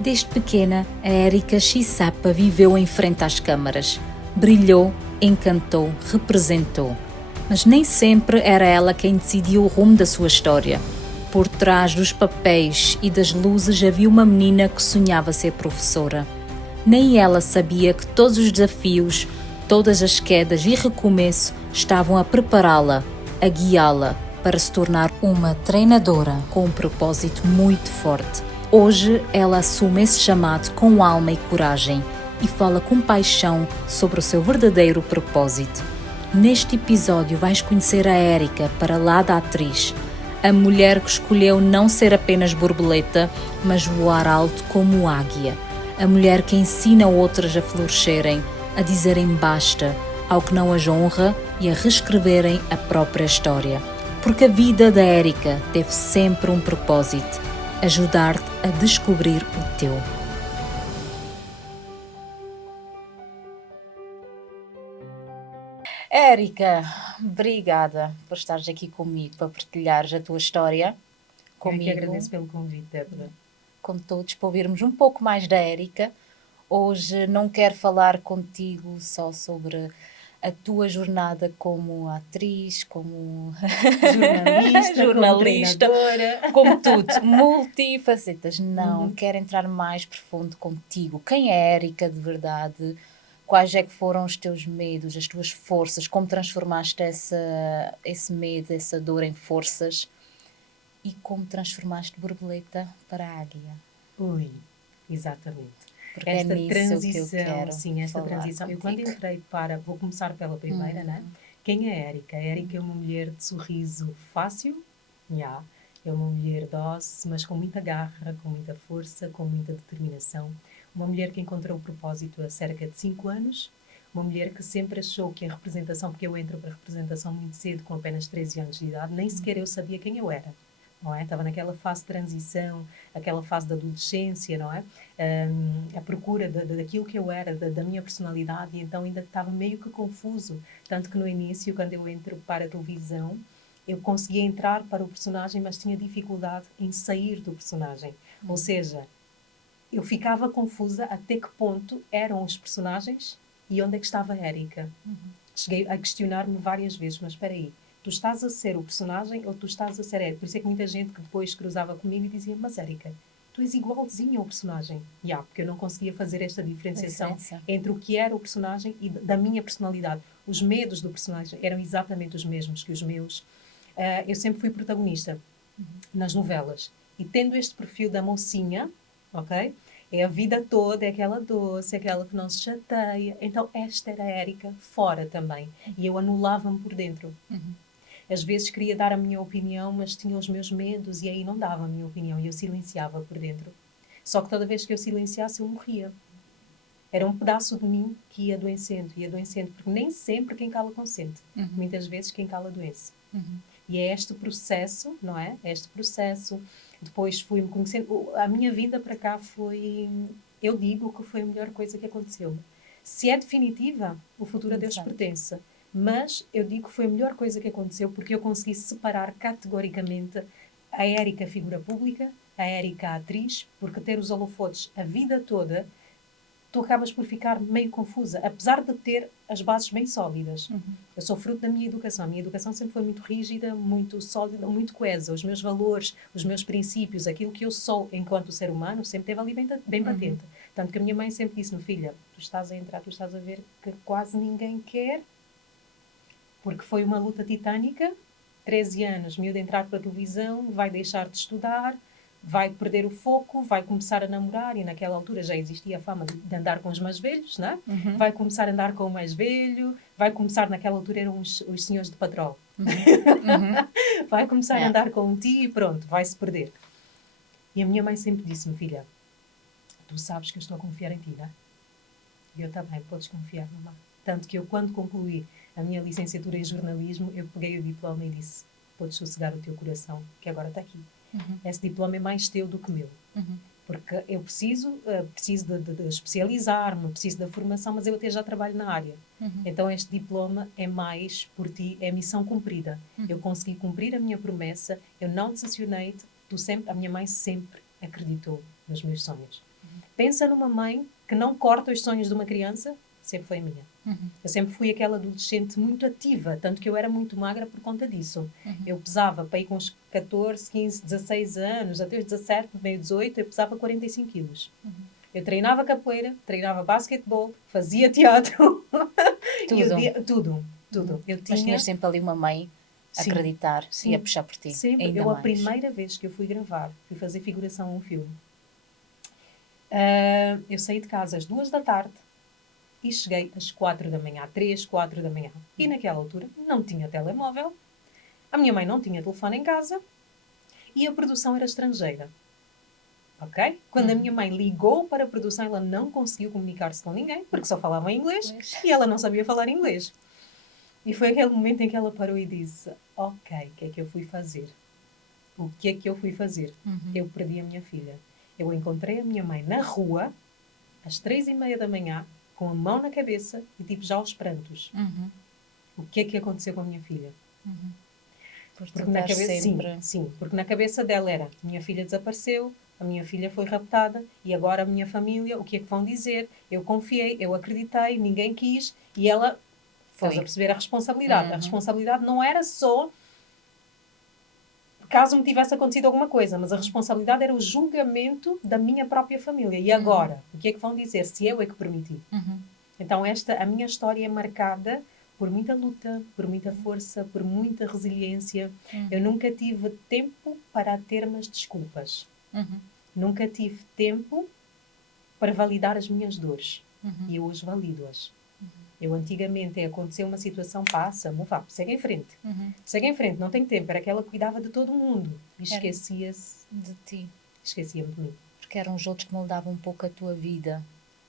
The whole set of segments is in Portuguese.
Desde pequena, a Érica Chissapa viveu em frente às câmaras. Brilhou, encantou, representou. Mas nem sempre era ela quem decidia o rumo da sua história. Por trás dos papéis e das luzes havia uma menina que sonhava ser professora. Nem ela sabia que todos os desafios, todas as quedas e recomeço estavam a prepará-la, a guiá-la para se tornar uma treinadora com um propósito muito forte. Hoje ela assume esse chamado com alma e coragem e fala com paixão sobre o seu verdadeiro propósito. Neste episódio vais conhecer a Érica para lá da atriz, a mulher que escolheu não ser apenas borboleta, mas voar alto como águia. A mulher que ensina outras a florescerem, a dizerem basta ao que não as honra e a reescreverem a própria história. Porque a vida da Érica teve sempre um propósito: ajudar-te a descobrir o teu. Érica, obrigada por estares aqui comigo, para partilhares a tua história comigo. Eu que agradeço pelo convite, Débora. Com todos, para ouvirmos um pouco mais da Érica. Hoje não quero falar contigo só sobre a tua jornada como atriz, como jornalista, como tudo, multifacetas. Não, quero entrar mais profundo contigo. Quem é a Érica de verdade? Quais é que foram os teus medos, as tuas forças? Como transformaste esse medo, essa dor em forças? E como transformaste borboleta para águia? Ui, exatamente. Porque esta é nisso transição, que eu quero sim, esta falar transição. Eu contigo. quando entrei vou começar pela primeira, né? Quem é a Érica? A Érica é uma mulher de sorriso fácil, é uma mulher doce, mas com muita garra, com muita força, com muita determinação. Uma mulher que encontrou o propósito há cerca de 5 anos, uma mulher que sempre achou que a representação, porque eu entro para a representação muito cedo, com apenas 13 anos de idade, nem sequer eu sabia quem eu era. Não é? Estava naquela fase de transição, aquela fase da adolescência, não é? A procura daquilo que eu era, da minha personalidade, e então ainda estava meio que confuso. Tanto que no início, quando eu entro para a televisão, eu conseguia entrar para o personagem, mas tinha dificuldade em sair do personagem. Ou seja, eu ficava confusa até que ponto eram os personagens e onde é que estava a Érica. Cheguei a questionar-me várias vezes, mas espera aí, tu estás a ser o personagem ou tu estás a ser Érica? Por isso é que muita gente que depois cruzava comigo e dizia, mas Érica, tu és igualzinha ao personagem. Porque eu não conseguia fazer esta diferenciação entre o que era o personagem e da minha personalidade. Os medos do personagem eram exatamente os mesmos que os meus. Eu sempre fui protagonista nas novelas. E tendo este perfil da mocinha, ok? É a vida toda, é aquela doce, é aquela que não se chateia. Então, esta era a Érica fora também. E eu anulava-me por dentro. Às vezes queria dar a minha opinião, mas tinha os meus medos e aí não dava a minha opinião e eu silenciava por dentro. Só que toda vez que eu silenciasse, eu morria. Era um pedaço de mim que ia adoecendo, porque nem sempre quem cala consente. Muitas vezes quem cala adoece. E é este processo, não é? É este processo. Depois fui-me conhecendo. A minha vinda para cá foi... Eu digo que foi a melhor coisa que aconteceu. Se é definitiva, o futuro a Deus pertence. Mas eu digo que foi a melhor coisa que aconteceu porque eu consegui separar categoricamente a Érica figura pública, a Érica atriz, porque ter os holofotes a vida toda, tu acabas por ficar meio confusa, apesar de ter as bases bem sólidas. Eu sou fruto da minha educação. A minha educação sempre foi muito rígida, muito sólida, muito coesa. Os meus valores, os meus princípios, aquilo que eu sou enquanto ser humano, sempre esteve ali bem patente. Tanto que a minha mãe sempre disse-me, filha, tu estás a entrar, tu estás a ver que quase ninguém quer, porque foi uma luta titânica. 13 anos, miúdo entrar para a televisão, vai deixar de estudar, vai perder o foco, vai começar a namorar, e naquela altura já existia a fama de andar com os mais velhos, não é? Vai começar a andar com o mais velho, vai começar, naquela altura eram os senhores de patrol. Vai começar a andar com um tio e pronto, vai-se perder. E a minha mãe sempre disse-me, filha, tu sabes que eu estou a confiar em ti, não é? E eu também, podes confiar, mamãe. Tanto que eu, quando concluí a minha licenciatura em jornalismo, eu peguei o diploma e disse, podes sossegar o teu coração, que agora está aqui. Esse diploma é mais teu do que meu. Porque eu preciso de especializar-me, preciso da formação, mas eu até já trabalho na área. Então este diploma é mais por ti, é missão cumprida. Eu consegui cumprir a minha promessa, eu não decepcionei-te, a minha mãe sempre acreditou nos meus sonhos. Pensa numa mãe que não corta os sonhos de uma criança, sempre foi a minha. Eu sempre fui aquela adolescente muito ativa, tanto que eu era muito magra por conta disso. Eu pesava, para ir com uns 14, 15, 16 anos, até os 17, meio 18, eu pesava 45 quilos. Eu treinava capoeira, treinava basquetebol, fazia teatro. Tudo. Tudo. Eu Mas tinha... tinhas sempre ali uma mãe a Sim, acreditar sim, e a puxar por ti. sempre. Ainda Eu, a mais. primeira vez que eu fui gravar, fui fazer figuração a um filme, eu saí de casa às 2 da tarde e cheguei às 4 da manhã, 3, 4 da manhã. E naquela altura não tinha telemóvel, a minha mãe não tinha telefone em casa e a produção era estrangeira. Ok? Quando a minha mãe ligou para a produção, ela não conseguiu comunicar-se com ninguém, porque só falava inglês e ela não sabia falar inglês. E foi aquele momento em que ela parou e disse: ok, o que é que eu fui fazer? O que é que eu fui fazer? Eu perdi a minha filha. Eu encontrei a minha mãe na rua, às 3:30 da manhã, com a mão na cabeça e tipo já aos prantos. O que é que aconteceu com a minha filha? Porque na cabeça, sempre... sim, porque na cabeça dela era: minha filha desapareceu, a minha filha foi raptada e agora a minha família, o que é que vão dizer? Eu confiei, eu acreditei, ninguém quis e ela... Estás a perceber a responsabilidade. A responsabilidade não era só caso me tivesse acontecido alguma coisa, mas a responsabilidade era o julgamento da minha própria família. E agora? O que é que vão dizer se eu é que permiti? Então a minha história é marcada por muita luta, por muita força, por muita resiliência. Eu nunca tive tempo para ter-me as desculpas. Nunca tive tempo para validar as minhas dores. E eu hoje valido-as. Eu antigamente aconteceu uma situação, passa, vá, segue em frente. Segue em frente, não tem tempo. Era que ela cuidava de todo mundo. E esquecia-se de ti. Esquecia-me de mim. Porque eram os outros que moldavam um pouco a tua vida.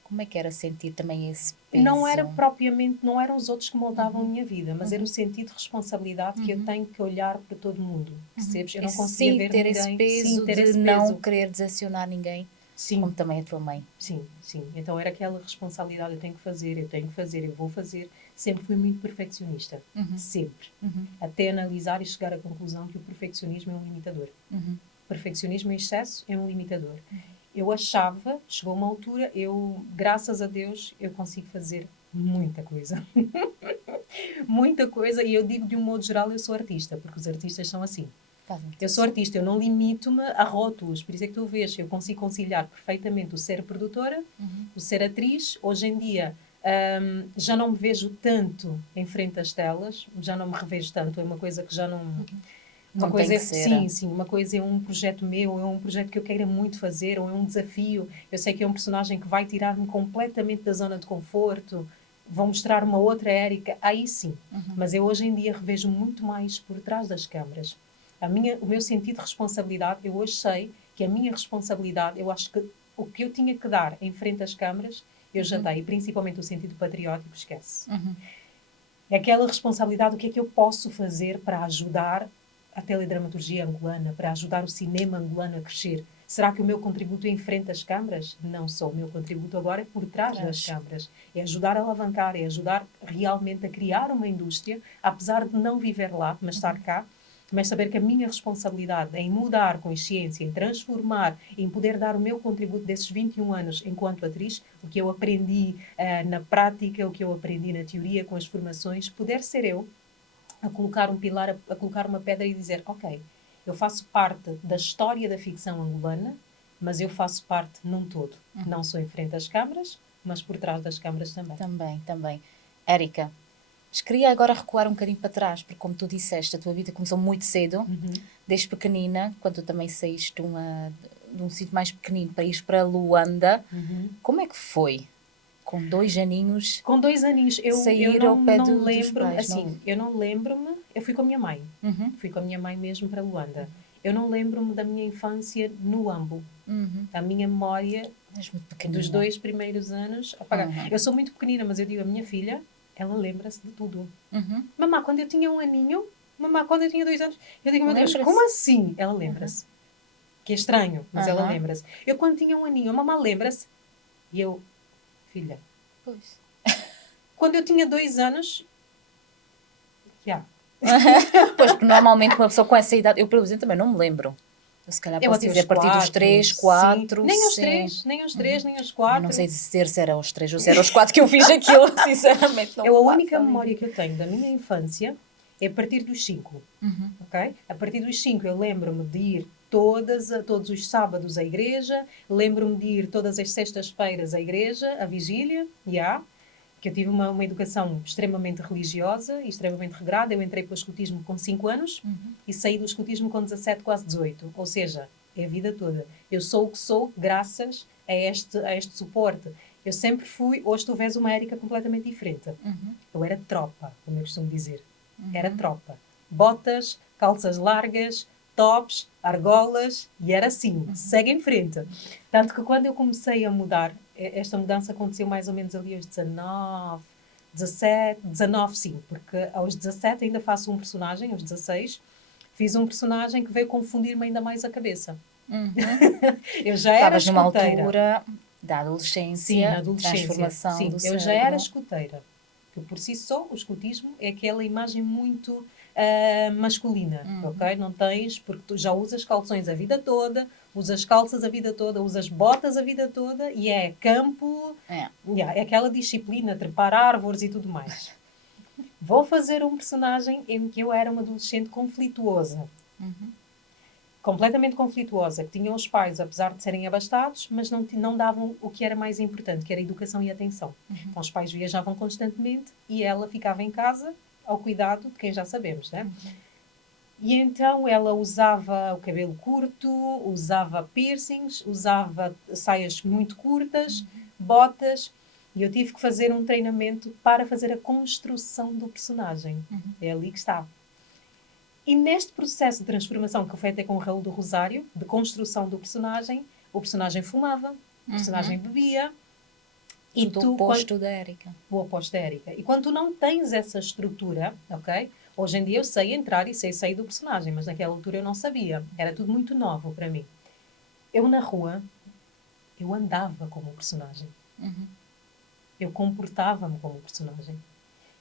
Como é que era sentir também esse peso? Não era propriamente, não eram os outros que moldavam a minha vida, mas era o sentido de responsabilidade que eu tenho que olhar para todo mundo. Percebes? Eu não conseguia ver ninguém. Esse peso ter esse não peso. querer decepcionar ninguém. Sim. Como também a tua mãe. Sim. Então era aquela responsabilidade, eu tenho que fazer, eu vou fazer. Sempre fui muito perfeccionista. Sempre. Até analisar e chegar à conclusão que o perfeccionismo é um limitador. Perfeccionismo em excesso é um limitador. Eu achava, chegou uma altura, graças a Deus, eu consigo fazer muita coisa. Muita coisa, e eu digo de um modo geral, eu sou artista, porque os artistas são assim. Eu sou artista, eu não limito-me a rótulos, por isso é que tu vês, eu consigo conciliar perfeitamente o ser produtora, o ser atriz. Hoje em dia, já não me vejo tanto em frente às telas, já não me revejo tanto, é uma coisa que já não... Uma coisa é, sim, uma coisa é um projeto meu, é um projeto que eu quero muito fazer, ou é um desafio. Eu sei que é um personagem que vai tirar-me completamente da zona de conforto, vão mostrar uma outra Érica, aí sim. Mas eu hoje em dia revejo muito mais por trás das câmaras. O meu sentido de responsabilidade, eu hoje sei que a minha responsabilidade, eu acho que o que eu tinha que dar em frente às câmaras, eu já dei, e principalmente o sentido patriótico, esquece. É aquela responsabilidade, o que é que eu posso fazer para ajudar a teledramaturgia angolana, para ajudar o cinema angolano a crescer? Será que o meu contributo é em frente às câmaras? Não só. O meu contributo agora é por trás das câmaras. É ajudar a alavancar, é ajudar realmente a criar uma indústria, apesar de não viver lá, mas estar cá, mas saber que a minha responsabilidade é em mudar consciência, em transformar, em poder dar o meu contributo desses 21 anos enquanto atriz, o que eu aprendi na prática, o que eu aprendi na teoria com as formações, poder ser eu a colocar um pilar, a colocar uma pedra e dizer, ok, eu faço parte da história da ficção angolana, mas eu faço parte num todo. Não sou em frente às câmaras, mas por trás das câmaras também. Também. Érica, mas queria agora recuar um bocadinho para trás, porque como tu disseste, a tua vida começou muito cedo, desde pequenina, quando tu também saíste de um sítio mais pequenino para ir para Luanda. Como é que foi? Com 2 aninhos. Com 2 aninhos, eu não lembro-me, assim, eu não lembro-me, eu fui com a minha mãe. Fui com a minha mãe mesmo para Luanda. Eu não lembro-me da minha infância no Ambo. A minha memória dos 2 primeiros anos... Eu sou muito pequenina, mas eu digo, a minha filha, ela lembra-se de tudo. Mamá, quando eu tinha 1 aninho, mamá, quando eu tinha 2 anos, eu digo, meu Deus, como assim? Ela lembra-se. Que é estranho, mas ela lembra-se. Eu quando tinha 1 aninho, a mamá lembra-se. E eu, filha. Pois. Quando eu tinha 2 anos, Pois, porque normalmente uma pessoa com essa idade, eu, por exemplo, também não me lembro. Se calhar Eu posso até dizer aos a partir dos 4, 3, sim. 4, Nem aos sim. 3, nem aos 3, nem aos Eu 4. não sei dizer se era aos 3 ou se era aos 4 que eu fiz aquilo, sinceramente. Não Eu, a faço única mínima memória que eu tenho da minha infância é a partir dos 5. Ok? A partir dos 5 eu lembro-me de ir todos os sábados à igreja, lembro-me de ir todas as sextas-feiras à igreja, à vigília, que eu tive uma educação extremamente religiosa e extremamente regrada. Eu entrei para o escotismo com 5 anos e saí do escotismo com 17, quase 18. Ou seja, é a vida toda. Eu sou o que sou graças a este suporte. Eu sempre fui, hoje tu vês uma Érica completamente diferente. Eu era tropa, como eu costumo dizer. Era tropa. Botas, calças largas, tops, argolas, e era assim, segue em frente. Tanto que quando eu comecei a mudar, esta mudança aconteceu mais ou menos ali aos 19, 17, 19 sim, porque aos 17 ainda faço um personagem, aos 16, fiz um personagem que veio confundir-me ainda mais a cabeça. Eu já era Estavas numa escoteira. altura da adolescência, Sim, na adolescência. transformação Sim, do eu já cérebro. era escoteira. Que por si só, o escotismo é aquela imagem muito masculina, ok? Não tens, porque tu já usas calções a vida toda, usas calças a vida toda, usas botas a vida toda e é campo, é aquela disciplina, trepar árvores e tudo mais. Vou fazer um personagem em que eu era uma adolescente conflituosa. Completamente conflituosa, que tinham os pais, apesar de serem abastados, mas não davam o que era mais importante, que era a educação e a atenção. Então os pais viajavam constantemente e ela ficava em casa ao cuidado de quem já sabemos, né? E então ela usava o cabelo curto, usava piercings, usava saias muito curtas, botas, e eu tive que fazer um treinamento para fazer a construção do personagem. É ali que está. E neste processo de transformação que foi até com o Raul do Rosário, de construção do personagem, o personagem fumava, o personagem bebia. E do oposto da Érica. O oposto da Érica. E quando tu não tens essa estrutura, ok? Hoje em dia eu sei entrar e sei sair do personagem, mas naquela altura eu não sabia. Era tudo muito novo para mim. Eu na rua, eu andava como um personagem. Eu comportava-me como um personagem.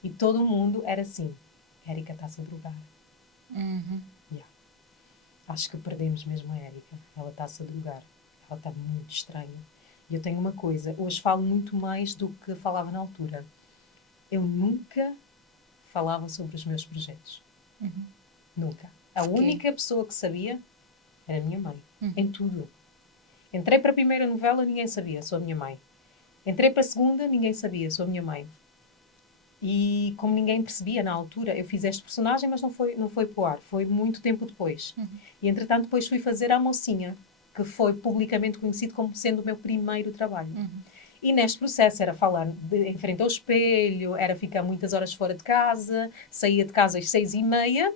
E todo mundo era assim. Érica está-se a drogar. Acho que perdemos mesmo a Érica. Ela está-se a drogar. Ela está muito estranha. E eu tenho uma coisa. Hoje falo muito mais do que falava na altura. Eu nunca falava sobre os meus projetos. Nunca. A única pessoa que sabia era a minha mãe. Em tudo. Entrei para a primeira novela, ninguém sabia. Sou a minha mãe. Entrei para a segunda, ninguém sabia. Sou a minha mãe. E como ninguém percebia na altura, eu fiz este personagem, mas não foi para o ar. Foi muito tempo depois. E, entretanto, depois fui fazer a mocinha, que foi publicamente conhecido como sendo o meu primeiro trabalho. E neste processo era falar em frente ao espelho, era ficar muitas horas fora de casa, saía de casa às 6h30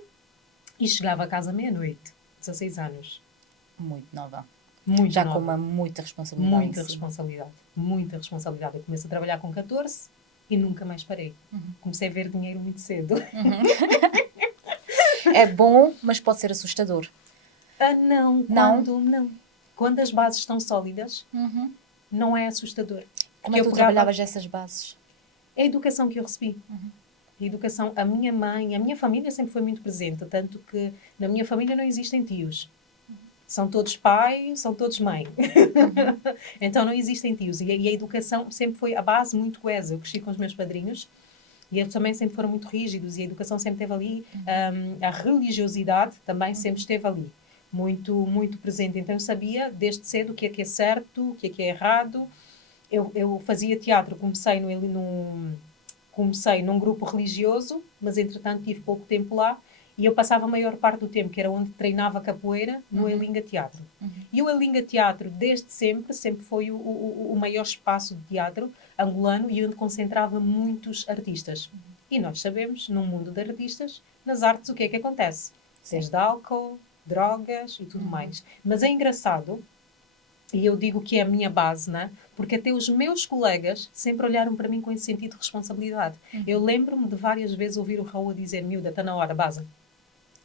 e chegava a casa meia-noite. 16 anos. Muito nova. Muito já nova. com muita responsabilidade. Muita responsabilidade. Muita responsabilidade. Eu comecei a trabalhar com 14 e nunca mais parei. Comecei a ver dinheiro muito cedo. É bom, mas pode ser assustador. Não. Quando as bases estão sólidas, não é assustador. Como é que tu trabalhavas essas bases? É a educação que eu recebi. A educação, a minha mãe, a minha família sempre foi muito presente, tanto que na minha família não existem tios. São todos pai, são todos mãe. Então não existem tios. E a educação sempre foi a base muito coesa. Eu cresci com os meus padrinhos e eles também sempre foram muito rígidos e a educação sempre esteve ali. A religiosidade também sempre esteve ali. Muito, muito presente. Então eu sabia desde cedo o que é certo, o que é errado. Eu fazia teatro, comecei num grupo religioso, mas entretanto tive pouco tempo lá. E eu passava a maior parte do tempo, que era onde treinava capoeira, no Elinga Teatro. E o Elinga Teatro, desde sempre foi o maior espaço de teatro angolano e onde concentrava muitos artistas. E nós sabemos, no mundo de artistas, nas artes, o que é que acontece? Desde álcool, drogas e tudo mais. Mas é engraçado, e eu digo que é a minha base, né? Porque até os meus colegas sempre olharam para mim com esse sentido de responsabilidade. Eu lembro-me de várias vezes ouvir o Raul dizer: miúda, está na hora, base.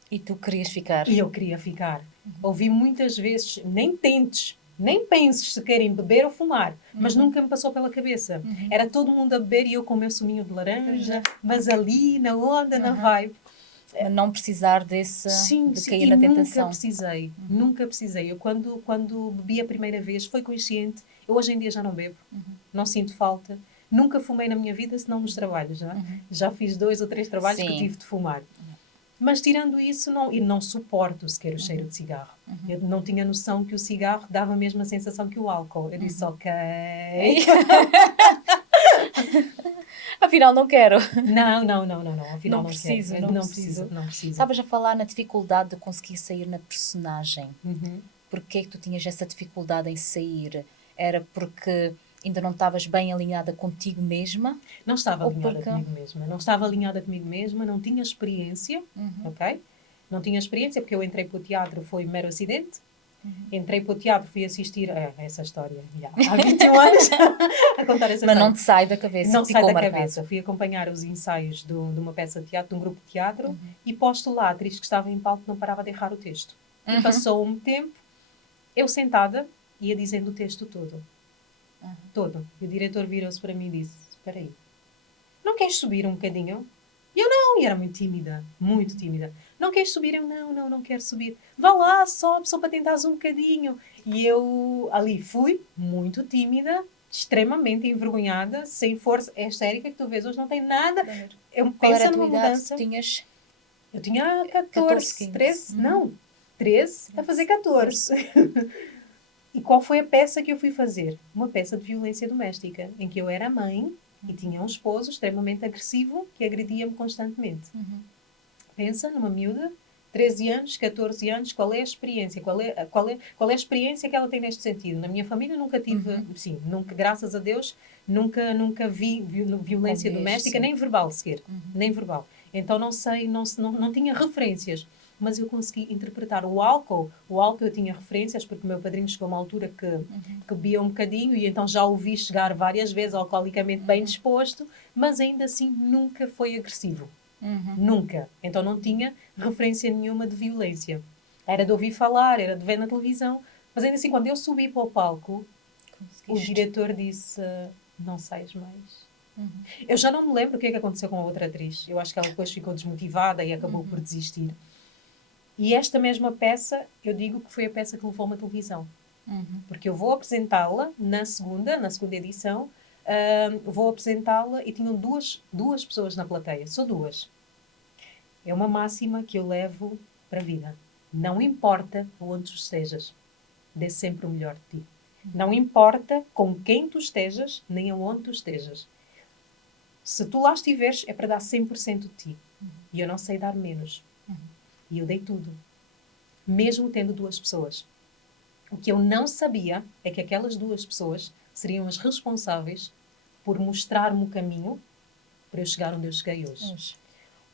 E tu querias ficar? E eu queria ficar. Ouvi muitas vezes: nem tentes, nem penses se querem beber ou fumar. Mas nunca me passou pela cabeça. Era todo mundo a beber e eu com o meu suminho de laranja, mas ali, na onda, na vibe. não precisar de cair e na nunca tentação. precisei, nunca precisei. Eu quando bebi a primeira vez foi consciente. Eu hoje em dia já não bebo, não sinto falta. Nunca fumei na minha vida, senão nos trabalhos, não é? Já fiz 2 ou 3 trabalhos que tive de fumar. Mas tirando isso, e não suporto sequer o cheiro de cigarro. Eu não tinha noção que o cigarro dava a mesma sensação que o álcool. Eu disse, ok. Afinal, não quero. Não. Afinal, Não não preciso, quero. não preciso. Não preciso. Estavas a falar na dificuldade de conseguir sair na personagem. Uhum. Porquê que tu tinhas essa dificuldade em sair? Era porque ainda não estavas bem alinhada contigo mesma? Não estava alinhada comigo mesma. Não estava alinhada comigo mesma, não tinha experiência, ok? Não tinha experiência porque eu entrei para o teatro, foi um mero acidente. Entrei para o teatro, fui assistir a essa história há 21 anos a contar essa história. Mas não te sai da cabeça, não ficou sai da marcado. cabeça. Fui acompanhar os ensaios de uma peça de teatro, de um grupo de teatro, e posto lá, a atriz que estava em palco não parava de errar o texto. E passou um tempo, eu sentada, ia dizendo o texto todo. Todo. E o diretor virou-se para mim e disse, espera aí, não queres subir um bocadinho? E eu não, e era muito tímida. Não queres subir? Eu não quero subir. Vá lá, sobe, só para tentares um bocadinho. E eu ali fui, muito tímida, extremamente envergonhada, sem força. Esta Érica que tu vês hoje não tem nada. Qual era a tua idade? Tinhas... Eu tinha 14, 13, não, 13 a fazer 14. E qual foi a peça que eu fui fazer? Uma peça de violência doméstica, em que eu era mãe e tinha um esposo extremamente agressivo que agredia-me constantemente. Pensa numa miúda, 13 anos, 14 anos, qual é a experiência? Qual é a experiência que ela tem neste sentido? Na minha família nunca tive, nunca, graças a Deus, nunca vi violência doméstica, nem verbal sequer, nem verbal. Então não sei, não tinha referências. Mas eu consegui interpretar o álcool eu tinha referências, porque o meu padrinho chegou a uma altura que bebia um bocadinho e então já o vi chegar várias vezes alcoolicamente bem disposto, mas ainda assim nunca foi agressivo. Nunca. Então não tinha referência nenhuma de violência. Era de ouvir falar, era de ver na televisão, mas ainda assim quando eu subi para o palco, o diretor disse, não sais mais. Eu já não me lembro o que é que aconteceu com a outra atriz. Eu acho que ela depois ficou desmotivada e acabou por desistir. E esta mesma peça, eu digo que foi a peça que levou-me à televisão. Porque eu vou apresentá-la na segunda edição, vou apresentá-la e tinham duas pessoas na plateia. Só duas. É uma máxima que eu levo para a vida. Não importa onde tu estejas, dê sempre o melhor de ti. Não importa com quem tu estejas, nem aonde tu estejas. Se tu lá estiveres, é para dar 100% de ti. E eu não sei dar menos. E eu dei tudo. Mesmo tendo duas pessoas. O que eu não sabia é que aquelas duas pessoas seriam as responsáveis por mostrar-me o caminho para eu chegar onde eu cheguei hoje.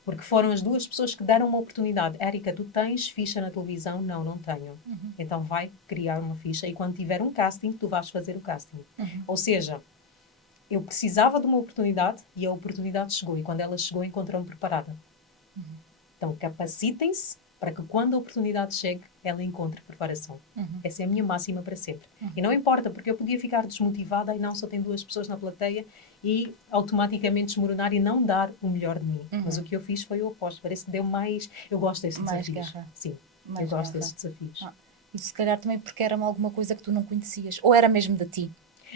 Porque foram as duas pessoas que deram uma oportunidade. Érica, tu tens ficha na televisão? Não tenho. Então vai criar uma ficha e quando tiver um casting, tu vais fazer o casting. Ou seja, eu precisava de uma oportunidade e a oportunidade chegou. E quando ela chegou, encontrou-me preparada. Então capacitem-se para que quando a oportunidade chegue, ela encontre preparação. Essa é a minha máxima para sempre. E não importa, porque eu podia ficar desmotivada e não só tem duas pessoas na plateia e automaticamente desmoronar e não dar o melhor de mim. Mas o que eu fiz foi o oposto. Parece que deu mais... Eu gosto destes desafios. Garra. Sim, eu gosto destes desafios. E se calhar também porque era alguma coisa que tu não conhecias. Ou era mesmo de ti?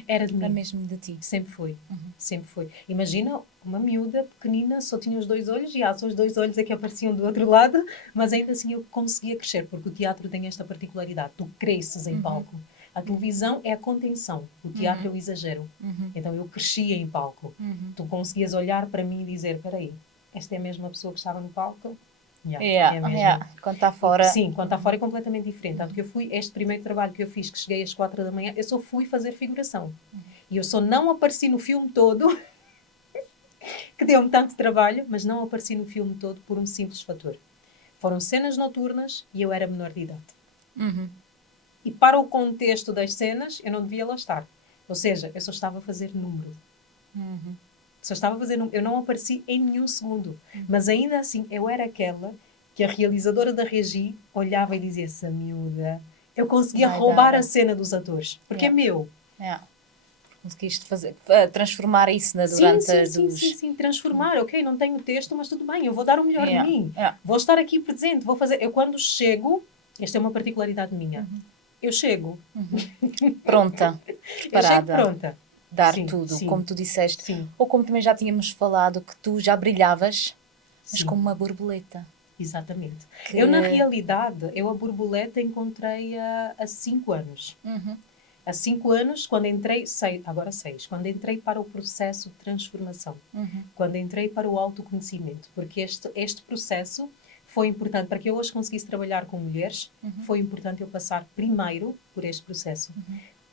Era de mim. Era mesmo de ti. Sempre foi. Sempre foi. Imagina uma miúda pequenina, só tinha os 2 olhos, e só os 2 olhos é que apareciam do outro lado, mas ainda assim eu conseguia crescer, porque o teatro tem esta particularidade. Tu cresces em palco. A televisão é a contenção. O teatro é o exagero. Então eu crescia em palco. Tu conseguias olhar para mim e dizer, espera aí, esta é a mesma pessoa que estava no palco? É a mesma. Quando está fora... Sim, quando está fora é completamente diferente. Tanto que este primeiro trabalho que eu fiz, que cheguei às 4 da manhã, eu só fui fazer figuração. E eu só não apareci no filme todo, que deu-me tanto trabalho, mas não apareci no filme todo por um simples fator. Foram cenas noturnas e eu era menor de idade. E para o contexto das cenas, eu não devia lá estar. Ou seja, eu só estava a fazer número. Só estava a fazer número. Eu não apareci em nenhum segundo. Mas ainda assim, eu era aquela que a realizadora da Regi olhava e dizia, essa miúda, eu conseguia roubar a cena dos atores. Porque é meu. Conseguiste transformar isso Sim, transformar, ok, não tenho texto, mas tudo bem, eu vou dar o melhor de mim. Vou estar aqui presente, vou fazer. Eu quando chego, esta é uma particularidade minha, eu chego. Pronta, Eu chego preparada. pronta. Dar Sim, tudo, sim, como tu disseste. sim, Ou como também já tínhamos falado, que tu já brilhavas, mas sim. como uma borboleta. Exatamente. Que... Eu, na realidade, a borboleta encontrei-a há 5 anos. Há 5 anos, quando entrei, agora 6, quando entrei para o processo de transformação, quando entrei para o autoconhecimento, porque este processo foi importante para que eu hoje conseguisse trabalhar com mulheres, foi importante eu passar primeiro por este processo.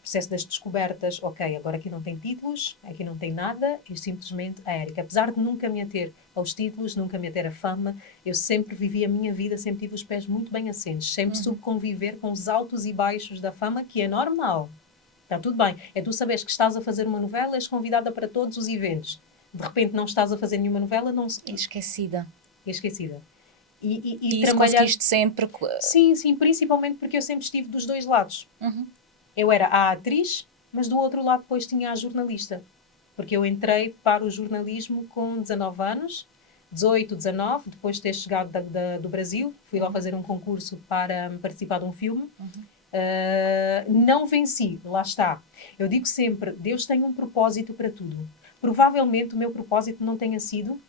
Processo das descobertas, ok, agora aqui não tem títulos, aqui não tem nada, é simplesmente a Érica. Apesar de nunca me ater aos títulos, nunca me ater à fama, eu sempre vivi a minha vida, sempre tive os pés muito bem assentes, sempre soube conviver com os altos e baixos da fama, que é normal. Está tudo bem. É tu saberes que estás a fazer uma novela, és convidada para todos os eventos. De repente não estás a fazer nenhuma novela, não... Esquecida. Esquecida. E isso trabalhar... conseguiste sempre... Sim, principalmente porque eu sempre estive dos dois lados. Eu era a atriz, mas do outro lado depois tinha a jornalista. Porque eu entrei para o jornalismo com 19 anos, 18, 19, depois de ter chegado do Brasil. Fui lá fazer um concurso para participar de um filme. Não venci, lá está. Eu digo sempre, Deus tem um propósito para tudo. Provavelmente o meu propósito não tenha sido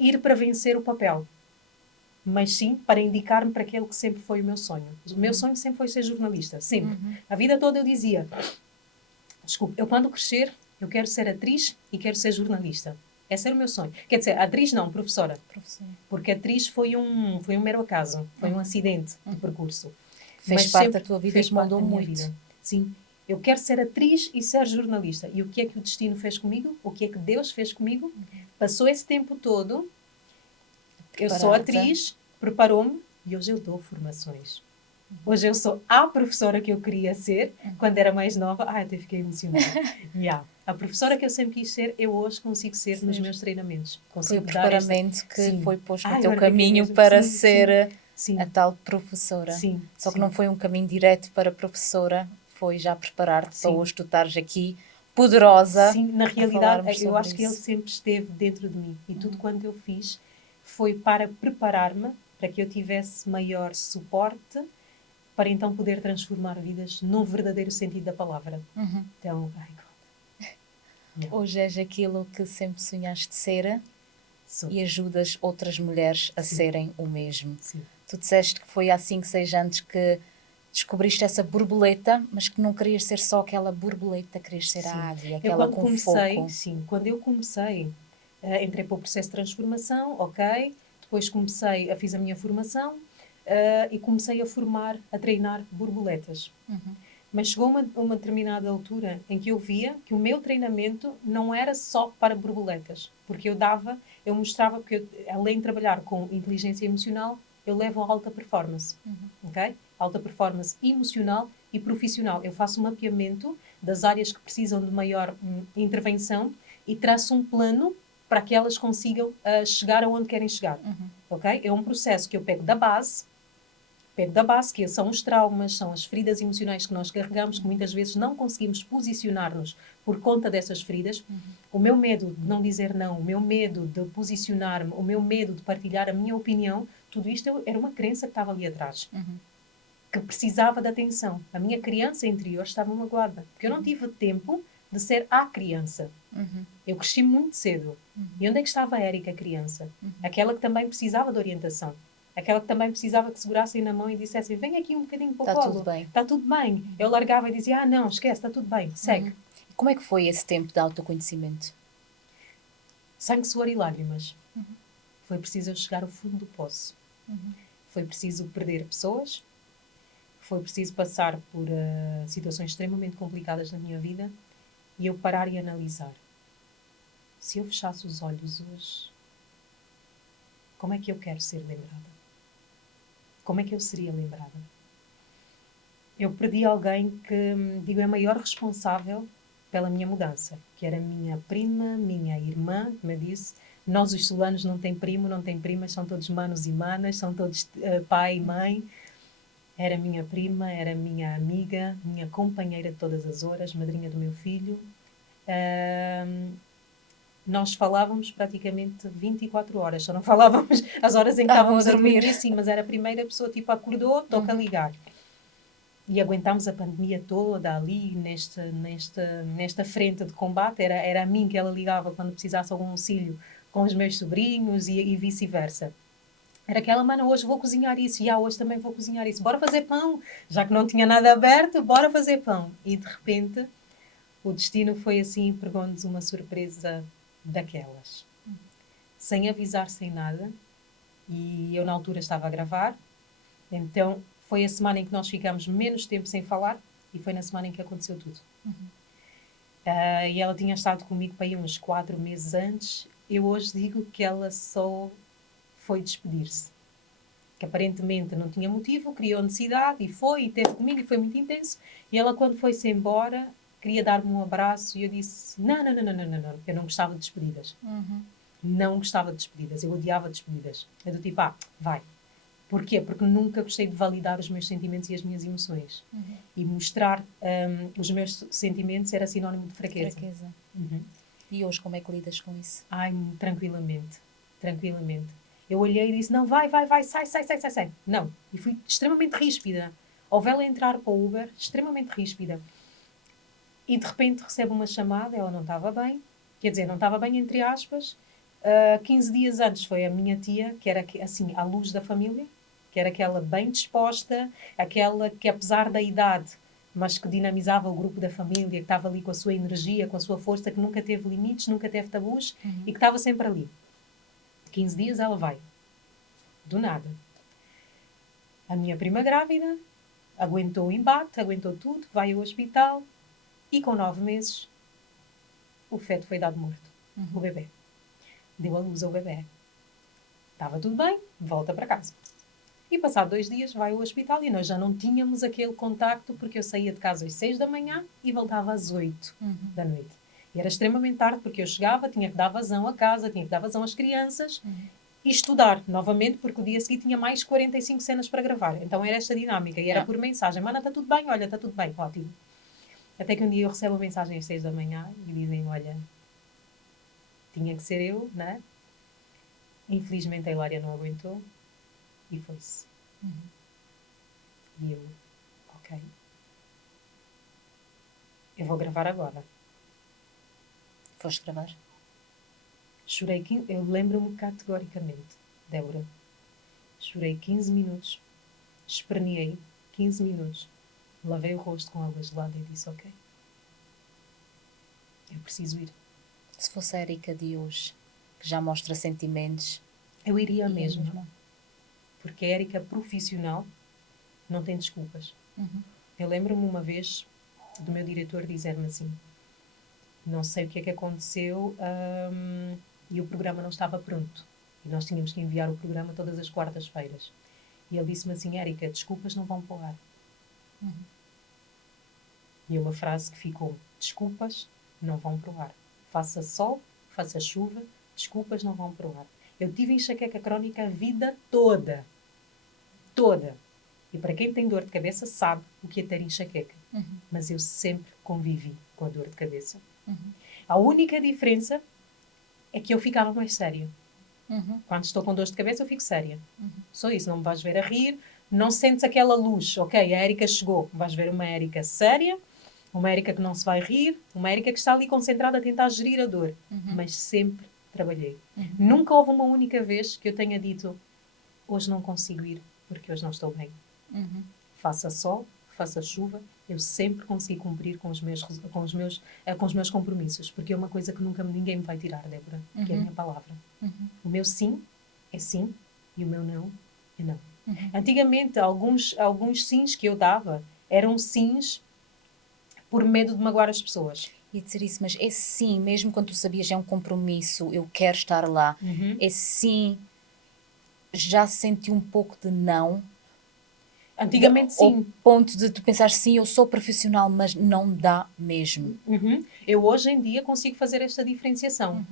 ir para vencer o papel, mas sim para indicar-me para aquele que sempre foi o meu sonho. O meu sonho sempre foi ser jornalista, sempre. A vida toda eu dizia, desculpe, eu quando crescer, eu quero ser atriz e quero ser jornalista. Esse era o meu sonho. Quer dizer, atriz não, professora. Porque atriz foi um mero acaso, foi um acidente de percurso. Fez parte da tua vida e moldou muito. Vida. Sim. Eu quero ser atriz e ser jornalista. E o que é que o destino fez comigo? O que é que Deus fez comigo? Passou esse tempo todo. Eu sou atriz, preparou-me e hoje eu dou formações. Hoje eu sou a professora que eu queria ser quando era mais nova. Até fiquei emocionada. A professora que eu sempre quis ser, eu hoje consigo ser nos meus treinamentos. Foi o preparamento que foi posto no teu caminho para ser a tal professora. Só que não foi um caminho direto para professora, foi já preparar-te para hoje tu estares aqui, poderosa. Sim, na realidade, eu acho que ele sempre esteve dentro de mim. E tudo quanto eu fiz foi para preparar-me, para que eu tivesse maior suporte, para então poder transformar vidas num verdadeiro sentido da palavra. Então, hoje és aquilo que sempre sonhaste ser e ajudas outras mulheres a serem o mesmo. Tu disseste que foi há 5, 6 anos que descobriste essa borboleta, mas que não querias ser só aquela borboleta, querias ser a águia, aquela com foco. Sim, quando eu comecei, entrei para o processo de transformação, ok, depois fiz a minha formação e comecei a treinar borboletas. Mas chegou uma determinada altura em que eu via que o meu treinamento não era só para borboletas, porque eu mostrava, porque além de trabalhar com inteligência emocional, eu levo a alta performance, ok? Alta performance emocional e profissional. Eu faço um mapeamento das áreas que precisam de maior intervenção e traço um plano para que elas consigam chegar aonde querem chegar, ok? É um processo que eu pego da base, que são os traumas, são as feridas emocionais que nós carregamos, que muitas vezes não conseguimos posicionar-nos por conta dessas feridas. O meu medo de não dizer não, o meu medo de posicionar-me, o meu medo de partilhar a minha opinião, tudo isto era uma crença que estava ali atrás, que precisava de atenção. A minha criança interior estava magoada, porque eu não tive tempo de ser a criança. Eu cresci muito cedo. E onde é que estava a Érica, criança? Aquela que também precisava de orientação. Aquela que também precisava que segurassem na mão e dissessem, vem aqui um bocadinho para o colo. Tudo bem. Está tudo bem. Eu largava e dizia, não, esquece, está tudo bem, segue. Como é que foi esse tempo de autoconhecimento? Sangue, suor e lágrimas. Foi preciso eu chegar ao fundo do poço. Foi preciso perder pessoas. Foi preciso passar por situações extremamente complicadas na minha vida e eu parar e analisar. Se eu fechasse os olhos hoje, como é que eu quero ser lembrada? Como é que eu seria lembrada? Eu perdi alguém que, digo, é a maior responsável pela minha mudança, que era minha prima, minha irmã, como eu disse. Nós, os solanos, não tem primo, não tem primas, são todos manos e manas, são todos pai e mãe. Era minha prima, era minha amiga, minha companheira de todas as horas, madrinha do meu filho. Nós falávamos praticamente 24 horas, só não falávamos as horas em que estávamos a dormir, sim, mas era a primeira pessoa, tipo, acordou, toca ligar. E aguentámos a pandemia toda ali, nesta frente de combate. Era a mim que ela ligava quando precisasse algum auxílio com os meus sobrinhos e vice-versa. Era aquela, mano, hoje vou cozinhar isso. E hoje também vou cozinhar isso. Bora fazer pão. Já que não tinha nada aberto, bora fazer pão. E, de repente, o destino foi assim, pegou-nos uma surpresa daquelas. Sem avisar, sem nada. E eu, na altura, estava a gravar. Então, foi a semana em que nós ficámos menos tempo sem falar e foi na semana em que aconteceu tudo. E ela tinha estado comigo para aí uns 4 meses antes. Eu hoje digo que ela só foi despedir-se. Que aparentemente não tinha motivo, criou necessidade e foi, e esteve comigo e foi muito intenso. E ela, quando foi-se embora, queria dar-me um abraço e eu disse, não, eu não gostava de despedidas. Não gostava de despedidas, eu odiava despedidas. É do tipo, vai. Porquê? Porque nunca gostei de validar os meus sentimentos e as minhas emoções. E mostrar os meus sentimentos era sinónimo de fraqueza. E hoje como é que lidas com isso? Ai, tranquilamente. Tranquilamente. Eu olhei e disse, não, vai, sai. Não. E fui extremamente ríspida. Ao vê-la entrar para o Uber, extremamente ríspida. E de repente recebe uma chamada, ela não estava bem. Quer dizer, não estava bem entre aspas. 15 dias antes foi a minha tia, que era assim, a luz da família, que era aquela bem disposta, aquela que apesar da idade, mas que dinamizava o grupo da família, que estava ali com a sua energia, com a sua força, que nunca teve limites, nunca teve tabus e que estava sempre ali. 15 dias ela vai. Do nada. A minha prima grávida aguentou o embate, aguentou tudo, vai ao hospital e com 9 meses o feto foi dado morto. O bebê. Deu a luz ao bebê. Estava tudo bem, volta para casa. E passado 2 dias vai ao hospital e nós já não tínhamos aquele contacto porque eu saía de casa às 6 da manhã e voltava às 8 da noite. E era extremamente tarde porque eu chegava, tinha que dar vazão à casa, tinha que dar vazão às crianças e estudar novamente porque o dia seguinte tinha mais 45 cenas para gravar. Então era esta dinâmica e era por mensagem. Mana, está tudo bem? Olha, está tudo bem. Ótimo. Até que um dia eu recebo uma mensagem às 6 da manhã e dizem, olha, tinha que ser eu, né? Infelizmente a Hilária não aguentou e foi-se. E eu, ok. Eu vou gravar agora. Foste gravar? Chorei 15, eu lembro-me categoricamente, Débora. Chorei 15 minutos, esperneei 15 minutos, lavei o rosto com água gelada e disse, ok, eu preciso ir. Se fosse a Erika de hoje, que já mostra sentimentos... Eu iria mesmo. Porque a Erika profissional não tem desculpas. Eu lembro-me uma vez do meu diretor dizer-me assim, não sei o que é que aconteceu e o programa não estava pronto. E nós tínhamos que enviar o programa todas as quartas-feiras. E ele disse-me assim, Erika, desculpas não vão para o ar. E é uma frase que ficou, desculpas não vão para o ar. Faça sol, faça chuva, desculpas não vão para o ar. Eu tive enxaqueca crónica a vida toda. Toda. E para quem tem dor de cabeça sabe o que é ter enxaqueca. Mas eu sempre convivi com a dor de cabeça. A única diferença é que eu ficava mais séria. Quando estou com dor de cabeça eu fico séria. Só isso, não me vais ver a rir, não sentes aquela luz. Ok, a Erika chegou. Vais ver uma Erika séria, uma Erika que não se vai rir, uma Erika que está ali concentrada a tentar gerir a dor. Mas sempre trabalhei. Nunca houve uma única vez que eu tenha dito hoje não consigo ir porque hoje não estou bem. Faça sol, faça chuva, eu sempre consegui cumprir com os meus compromissos, porque é uma coisa que nunca ninguém me vai tirar, Débora, que é a minha palavra. O meu sim é sim e o meu não é não. Antigamente, alguns sims que eu dava eram sims por medo de magoar as pessoas. E dizer isso, mas esse sim, mesmo quando tu sabias é um compromisso, eu quero estar lá, esse sim já senti um pouco de não. Antigamente, sim. Ao ponto de tu pensar, sim, eu sou profissional, mas não dá mesmo. Eu hoje em dia consigo fazer esta diferenciação.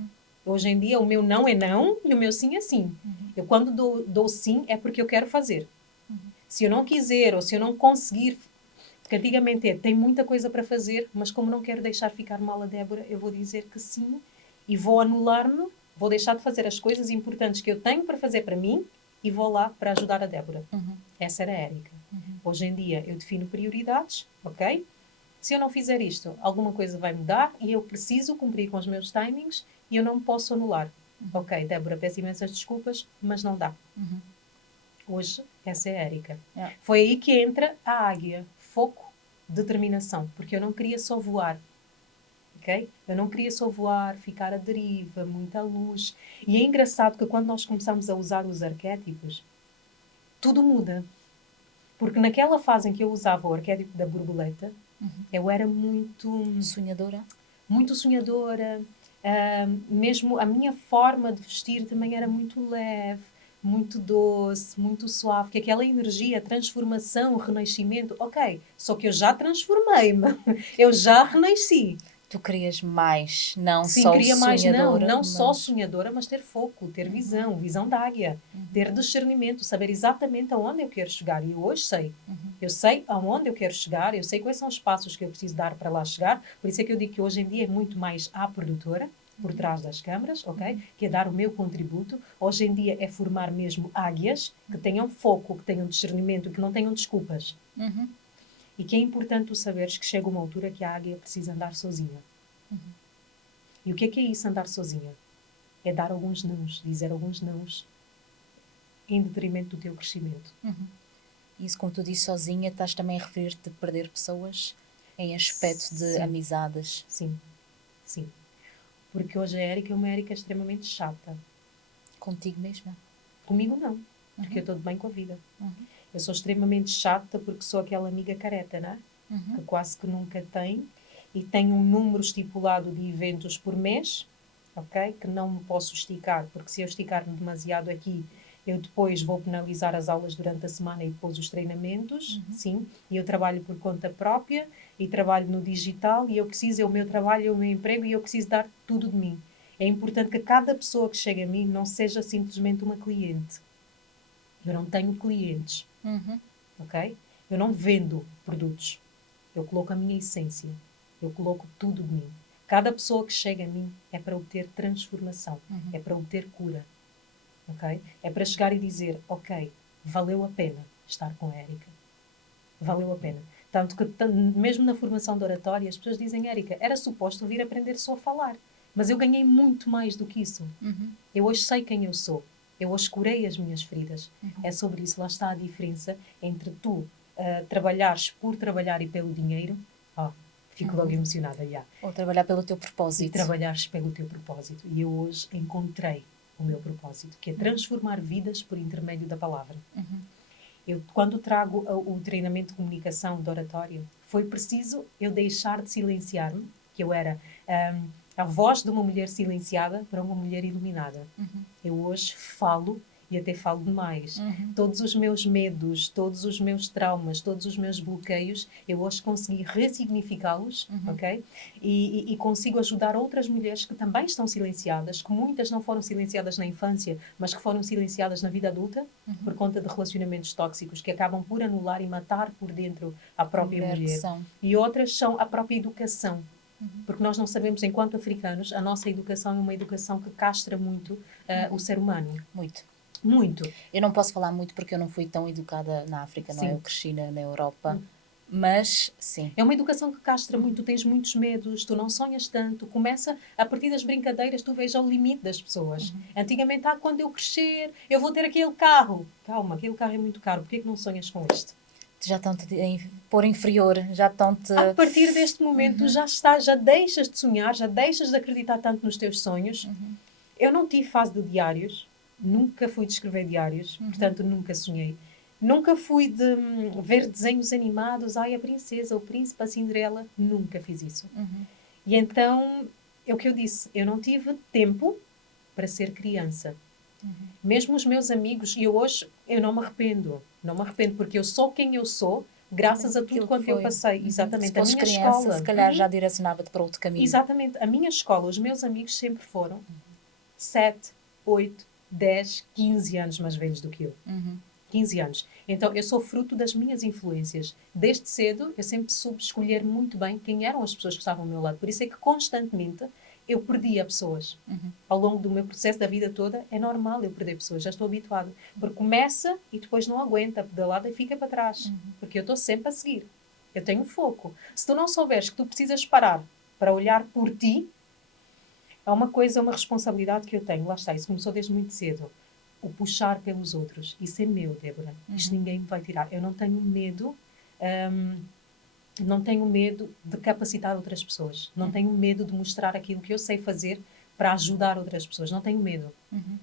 Hoje em dia o meu não é não e o meu sim é sim. Eu quando dou sim é porque eu quero fazer. Se eu não quiser ou se eu não conseguir... Porque Porque antigamente tem muita coisa para fazer, mas como não quero deixar ficar mal a Débora, eu vou dizer que sim e vou anular-me, vou deixar de fazer as coisas importantes que eu tenho para fazer para mim e vou lá para ajudar a Débora. Essa era a Érica. Hoje em dia eu defino prioridades, ok? Se eu não fizer isto, alguma coisa vai mudar e eu preciso cumprir com os meus timings e eu não posso anular. Ok, Débora, peço imensas desculpas, mas não dá. Hoje, essa é a Érica. Yeah. Foi aí que entra a águia. Foco, determinação. Porque eu não queria só voar. Ok? Eu não queria só voar, ficar à deriva, muita luz. E é engraçado que quando nós começamos a usar os arquétipos, tudo muda. Porque naquela fase em que eu usava o arquétipo da borboleta, eu era Sonhadora? muito sonhadora. Mesmo a minha forma de vestir também era muito leve, muito doce, muito suave, que aquela energia, transformação, renascimento, ok, só que eu já transformei-me, eu já renasci. Tu querias mais, não Sim, só queria mais, sonhadora, não mas... só sonhadora, mas ter foco, ter visão, visão da águia, ter discernimento, saber exatamente aonde eu quero chegar. E eu hoje sei. Eu sei aonde eu quero chegar, eu sei quais são os passos que eu preciso dar para lá chegar. Por isso é que eu digo que hoje em dia é muito mais a produtora, por trás das câmaras, ok? Que é dar o meu contributo. Hoje em dia é formar mesmo águias que tenham foco, que tenham discernimento, que não tenham desculpas. E que é importante tu saberes que chega uma altura que a águia precisa andar sozinha. E o que é isso, andar sozinha? É dar alguns nãos, dizer alguns nãos em detrimento do teu crescimento. Isso, como tu dizes, sozinha, estás também a referir-te a perder pessoas em aspecto de amizades. Sim, sim. Porque hoje a Érica é uma Érica extremamente chata. Contigo mesma? Comigo não, porque eu estou de bem com a vida. Eu sou extremamente chata porque sou aquela amiga careta, não é? Que quase que nunca tem e tenho um número estipulado de eventos por mês, ok? Que não me posso esticar, porque se eu esticar-me demasiado aqui, eu depois vou penalizar as aulas durante a semana e depois os treinamentos, sim. E eu trabalho por conta própria e trabalho no digital e eu preciso, é o meu trabalho, é o meu emprego e eu preciso dar tudo de mim. É importante que cada pessoa que chega a mim não seja simplesmente uma cliente. Eu não tenho clientes, ok? Eu não vendo produtos. Eu coloco a minha essência. Eu coloco tudo de mim. Cada pessoa que chega a mim é para obter transformação. É para obter cura. Ok? É para chegar e dizer, ok, valeu a pena estar com a Érica. Valeu a pena. Tanto que, mesmo na formação de oratória, as pessoas dizem, Érica, era suposto vir aprender só a falar. Mas eu ganhei muito mais do que isso. Eu hoje sei quem eu sou. Eu hoje curei as minhas feridas. É sobre isso. Lá está a diferença entre tu trabalhares por trabalhar e pelo dinheiro. Fico logo emocionada, já. Ou trabalhar pelo teu E propósito. trabalhares pelo teu propósito. E eu hoje encontrei o meu propósito, que é transformar vidas por intermédio da palavra. Eu, quando trago o treinamento de comunicação de oratório, foi preciso eu deixar de silenciar-me, que eu era a voz de uma mulher silenciada para uma mulher iluminada. Eu hoje falo e até falo demais. Todos os meus medos, todos os meus traumas, todos os meus bloqueios, eu hoje consegui ressignificá-los, ok? E consigo ajudar outras mulheres que também estão silenciadas, que muitas não foram silenciadas na infância, mas que foram silenciadas na vida adulta, por conta de relacionamentos tóxicos, que acabam por anular e matar por dentro a própria mulher. E outras são a própria educação. Porque nós não sabemos, enquanto africanos, a nossa educação é uma educação que castra muito o ser humano. Muito. Eu não posso falar muito porque eu não fui tão educada na África, não é? Eu cresci na Europa. Mas, sim. É uma educação que castra muito, tu tens muitos medos, tu não sonhas tanto, começa, a partir das brincadeiras, tu vês ao limite das pessoas. Antigamente, quando eu crescer, eu vou ter aquele carro. Calma, aquele carro é muito caro, porquê que não sonhas com este? Já estão-te a pôr inferior, já estão-te... A partir deste momento, já deixas de sonhar, já deixas de acreditar tanto nos teus sonhos. Eu não tive fase de diários, nunca fui de escrever diários, portanto, nunca sonhei. Nunca fui de ver desenhos animados, a princesa, o príncipe, a Cinderela. Nunca fiz isso. E então, é o que eu disse, eu não tive tempo para ser criança. Mesmo os meus amigos, e hoje eu não me arrependo. Não me arrependo, porque eu sou quem eu sou, graças a tudo quanto eu passei. Exatamente. Se fosses a minha criança, escola, se calhar já direcionava-te para outro caminho. Exatamente. A minha escola, os meus amigos sempre foram 7, 8, 10, 15 anos mais velhos do que eu. 15 anos. Então, eu sou fruto das minhas influências. Desde cedo, eu sempre soube escolher muito bem quem eram as pessoas que estavam ao meu lado. Por isso é que, constantemente, eu perdia pessoas. Ao longo do meu processo da vida toda, é normal eu perder pessoas. Já estou habituada. Porque começa e depois não aguenta, pedalada e fica para trás. Porque eu estou sempre a seguir. Eu tenho foco. Se tu não souberes que tu precisas parar para olhar por ti, é uma coisa, uma responsabilidade que eu tenho. Lá está, isso começou desde muito cedo. O puxar pelos outros. Isso é meu, Débora. Isto ninguém me vai tirar. Eu não tenho medo, não tenho medo de capacitar outras pessoas. Não tenho medo de mostrar aquilo que eu sei fazer para ajudar outras pessoas. Não tenho medo.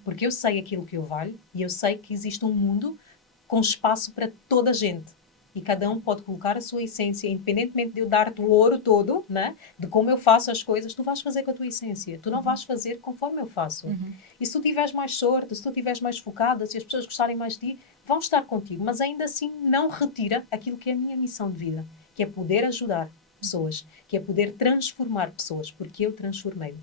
Porque eu sei aquilo que eu valho e eu sei que existe um mundo com espaço para toda a gente. E cada um pode colocar a sua essência, independentemente de eu dar-te o ouro todo, né? De como eu faço as coisas, tu vais fazer com a tua essência. Tu não vais fazer conforme eu faço. E se tu tiveres mais sorte, se tu tiveres mais focada, se as pessoas gostarem mais de ti, vão estar contigo. Mas ainda assim não retira aquilo que é a minha missão de vida, que é poder ajudar pessoas, que é poder transformar pessoas, porque eu transformei-me.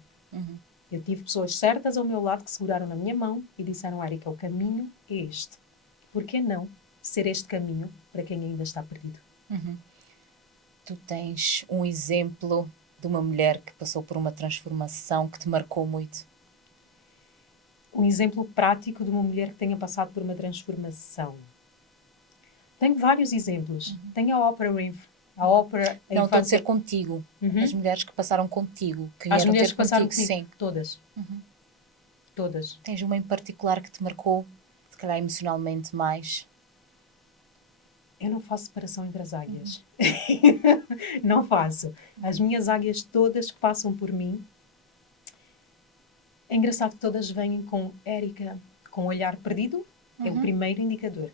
Eu tive pessoas certas ao meu lado que seguraram na minha mão e disseram, Érica, o caminho é este. Por que não ser este caminho para quem ainda está perdido? Tu tens um exemplo de uma mulher que passou por uma transformação que te marcou muito? Um exemplo prático de uma mulher que tenha passado por uma transformação. Tenho vários exemplos. Tenho a Oprah Winfrey. A Oprah, a Não, estou a infância... dizer contigo. As mulheres que passaram contigo, que As vieram mulheres ter que passaram contigo, comigo. sim. Todas. Todas. Tens uma em particular que te marcou, se calhar emocionalmente mais? Eu não faço separação entre as águias. Não faço. As minhas águias todas que passam por mim, é engraçado que todas vêm com Érica, com olhar perdido, é o primeiro indicador.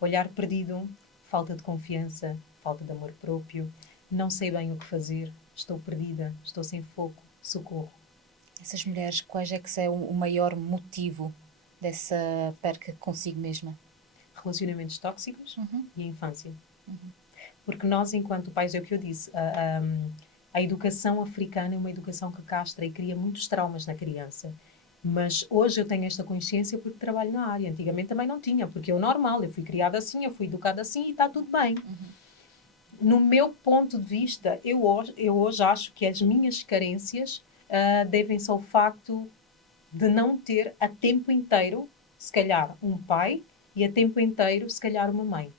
Olhar perdido, falta de confiança, falta de amor próprio, não sei bem o que fazer, estou perdida, estou sem foco, socorro. Essas mulheres, quais é que é o maior motivo dessa perca consigo mesma? Relacionamentos tóxicos e a infância. Porque nós, enquanto pais, é o que eu disse, a educação africana é uma educação que castra e cria muitos traumas na criança. Mas hoje eu tenho esta consciência porque trabalho na área. Antigamente também não tinha, porque é o normal. Eu fui criada assim, eu fui educada assim e está tudo bem. No meu ponto de vista, eu hoje acho que as minhas carências devem-se ao facto de não ter a tempo inteiro, se calhar, um pai e a tempo inteiro, se calhar, uma mãe.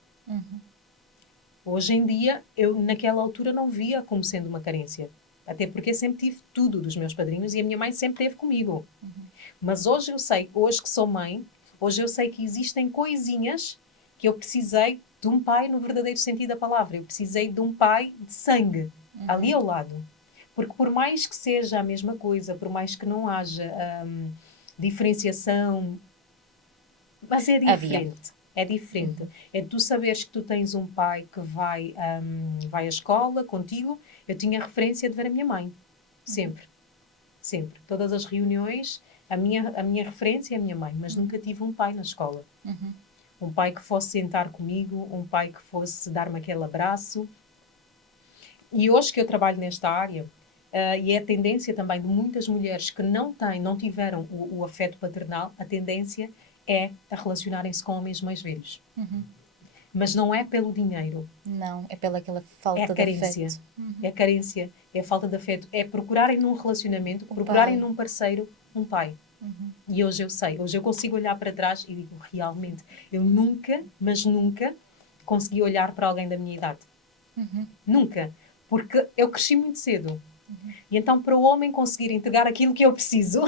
Hoje em dia, eu naquela altura não via como sendo uma carência. Até porque sempre tive tudo dos meus padrinhos e a minha mãe sempre esteve comigo. Mas hoje eu sei, hoje que sou mãe, hoje eu sei que existem coisinhas que eu precisei de um pai no verdadeiro sentido da palavra. Eu precisei de um pai de sangue, ali ao lado. Porque por mais que seja a mesma coisa, por mais que não haja diferenciação, mas é diferente. É diferente. É tu saberes que tu tens um pai que vai à escola contigo. Eu tinha referência de ver a minha mãe. Sempre. Sempre. Todas as reuniões, a minha referência é a minha mãe. Mas nunca tive um pai na escola. Um pai que fosse sentar comigo, um pai que fosse dar-me aquele abraço. E hoje que eu trabalho nesta área, e é a tendência também de muitas mulheres que não tiveram o afeto paternal, a tendência é a relacionarem-se com homens mais velhos. Mas não é pelo dinheiro. Não, é pela aquela falta É a carência. de afeto. É a carência, é a falta de afeto. É procurarem num relacionamento, procurarem num parceiro, um pai. E hoje eu sei, hoje eu consigo olhar para trás e digo, realmente, eu nunca, mas nunca, consegui olhar para alguém da minha idade. Nunca. Porque eu cresci muito cedo. E então, para o homem conseguir entregar aquilo que eu preciso,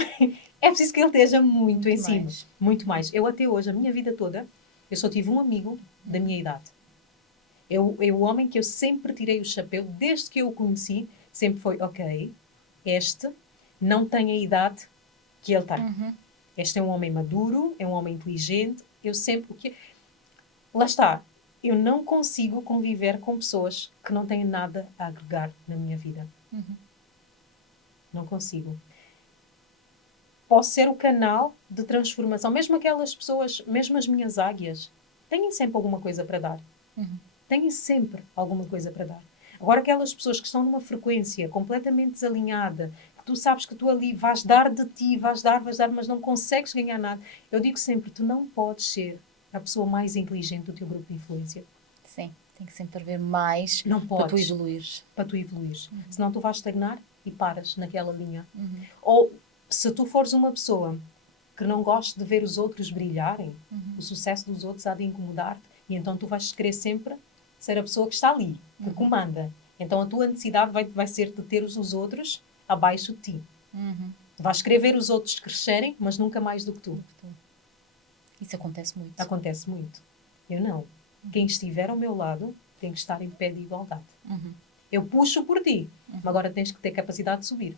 é preciso que ele esteja muito em cima. Muito mais. Eu até hoje, a minha vida toda, eu só tive um amigo da minha idade. O homem que eu sempre tirei o chapéu, desde que eu o conheci, sempre foi, ok, este não tem a idade que ele tem. Este é um homem maduro, é um homem inteligente. Eu sempre... Lá está. Eu não consigo conviver com pessoas que não têm nada a agregar na minha vida. Não consigo. Posso ser o canal de transformação. Mesmo aquelas pessoas, mesmo as minhas águias, têm sempre alguma coisa para dar. Têm sempre alguma coisa para dar. Agora, aquelas pessoas que estão numa frequência completamente desalinhada, que tu sabes que tu ali vais dar de ti, vais dar, mas não consegues ganhar nada. Eu digo sempre, tu não podes ser a pessoa mais inteligente do teu grupo de influência. Sim, tem que sempre haver mais Não para tu podes. evoluires. Para tu evoluires. Senão tu vais estagnar e paras naquela linha. Uhum. Ou se tu fores uma pessoa que não gosta de ver os outros brilharem, o sucesso dos outros há de incomodar-te, e então tu vais querer sempre ser a pessoa que está ali, que comanda. Então a tua necessidade vai ser de ter os outros abaixo de ti. Vais querer ver os outros crescerem, mas nunca mais do que tu. Isso acontece muito. Acontece muito. Eu não. Quem estiver ao meu lado tem que estar em pé de igualdade. Eu puxo por ti, mas agora tens que ter capacidade de subir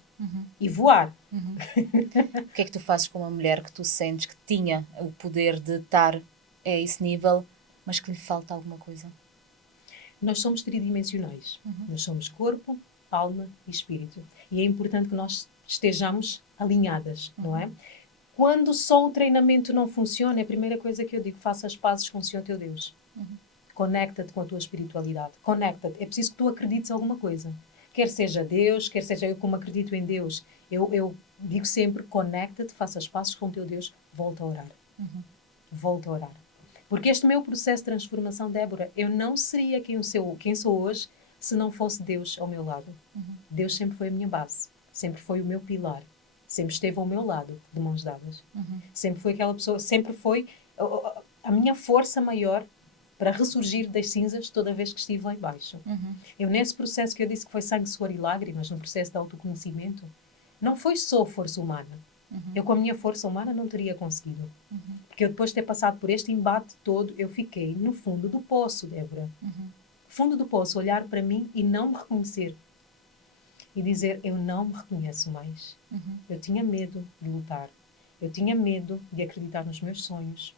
e voar. O que é que tu fazes com uma mulher que tu sentes que tinha o poder de estar a esse nível, mas que lhe falta alguma coisa? Nós somos tridimensionais. Nós somos corpo, alma e espírito. E é importante que nós estejamos alinhadas, não é? Quando só o treinamento não funciona, é a primeira coisa que eu digo, faça as pazes com o Senhor teu Deus. Conecta-te com a tua espiritualidade. Conecta-te. É preciso que tu acredites em alguma coisa. Quer seja Deus, quer seja eu como acredito em Deus. Eu digo sempre, conecta-te, faça as pazes com o teu Deus, volta a orar. Volta a orar. Porque este meu processo de transformação, Débora, eu não seria quem sou hoje se não fosse Deus ao meu lado. Deus sempre foi a minha base. Sempre foi o meu pilar. Sempre esteve ao meu lado, de mãos dadas. Sempre foi aquela pessoa, sempre foi a minha força maior para ressurgir das cinzas toda vez que estive lá embaixo. Eu, nesse processo que eu disse que foi sangue, suor e lágrimas, no processo de autoconhecimento, não foi só força humana. Eu, com a minha força humana, não teria conseguido. Porque eu, depois de ter passado por este embate todo, eu fiquei no fundo do poço, Débora. Fundo do poço, olhar para mim e não me reconhecer. E dizer, eu não me reconheço mais. Eu tinha medo de lutar. Eu tinha medo de acreditar nos meus sonhos.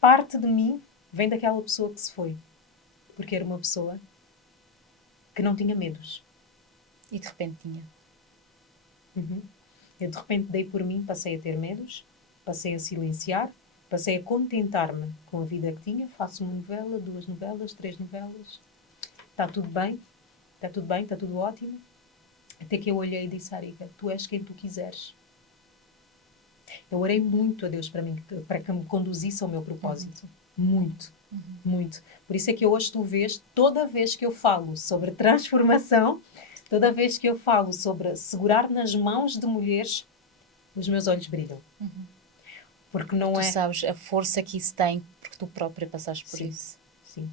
Parte de mim vem daquela pessoa que se foi. Porque era uma pessoa que não tinha medos. E de repente tinha. Eu de repente dei por mim, passei a ter medos, passei a silenciar, passei a contentar-me com a vida que tinha. Faço uma novela, 2 novelas, 3 novelas. Está tudo bem, está tudo ótimo. Até que eu olhei e disse, Arika, tu és quem tu quiseres. Eu orei muito a Deus para que me conduzisse ao meu propósito. Muito, muito. Por isso é que hoje tu vês, toda vez que eu falo sobre transformação, toda vez que eu falo sobre segurar nas mãos de mulheres, os meus olhos brilham. Porque não Tu é... sabes a força que isso tem, porque tu própria passaste por isso. Sim.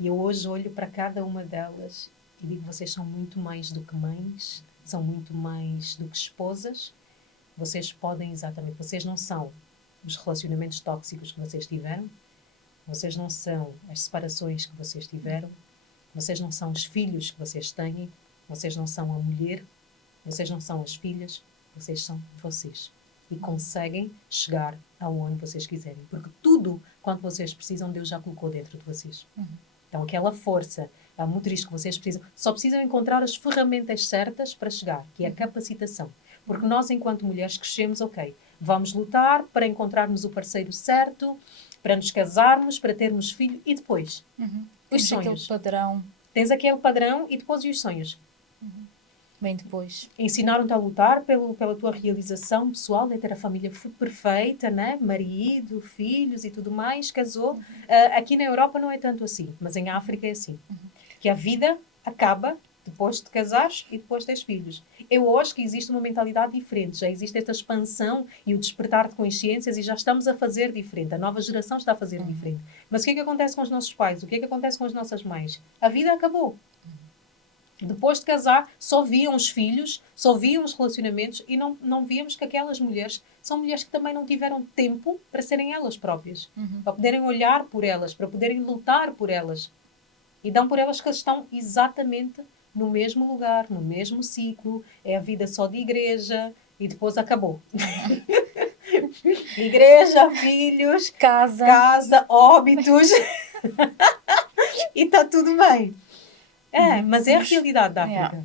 E eu hoje olho para cada uma delas e digo, vocês são muito mais do que mães, são muito mais do que esposas. Vocês podem, exatamente, vocês não são os relacionamentos tóxicos que vocês tiveram, vocês não são as separações que vocês tiveram, vocês não são os filhos que vocês têm, vocês não são a mulher, vocês não são as filhas, vocês são vocês. E conseguem chegar aonde vocês quiserem. Porque tudo quanto vocês precisam, Deus já colocou dentro de vocês. Então aquela força, a motriz que vocês precisam, só precisam encontrar as ferramentas certas para chegar, que é a capacitação. Porque nós, enquanto mulheres, crescemos, ok, vamos lutar para encontrarmos o parceiro certo, para nos casarmos, para termos filho, e depois? Os sonhos. Aquele padrão. Tens aquele padrão e depois os sonhos. Bem depois. Ensinaram-te a lutar pela tua realização pessoal, de ter a família perfeita, né? Marido, filhos e tudo mais, casou. Aqui na Europa não é tanto assim, mas em África é assim. Que a vida acaba depois de casares e depois de teres filhos. Eu acho que existe uma mentalidade diferente, já existe esta expansão e o despertar de consciências e já estamos a fazer diferente, a nova geração está a fazer diferente. Mas o que é que acontece com os nossos pais? O que é que acontece com as nossas mães? A vida acabou. Depois de casar, só viam os filhos, só viam os relacionamentos e não víamos que aquelas mulheres são mulheres que também não tiveram tempo para serem elas próprias, para poderem olhar por elas, para poderem lutar por elas. E dão por elas que estão exatamente no mesmo lugar, no mesmo ciclo, é a vida só de igreja e depois acabou. Igreja, filhos, casa, óbitos e está tudo bem. Mas é a realidade da África.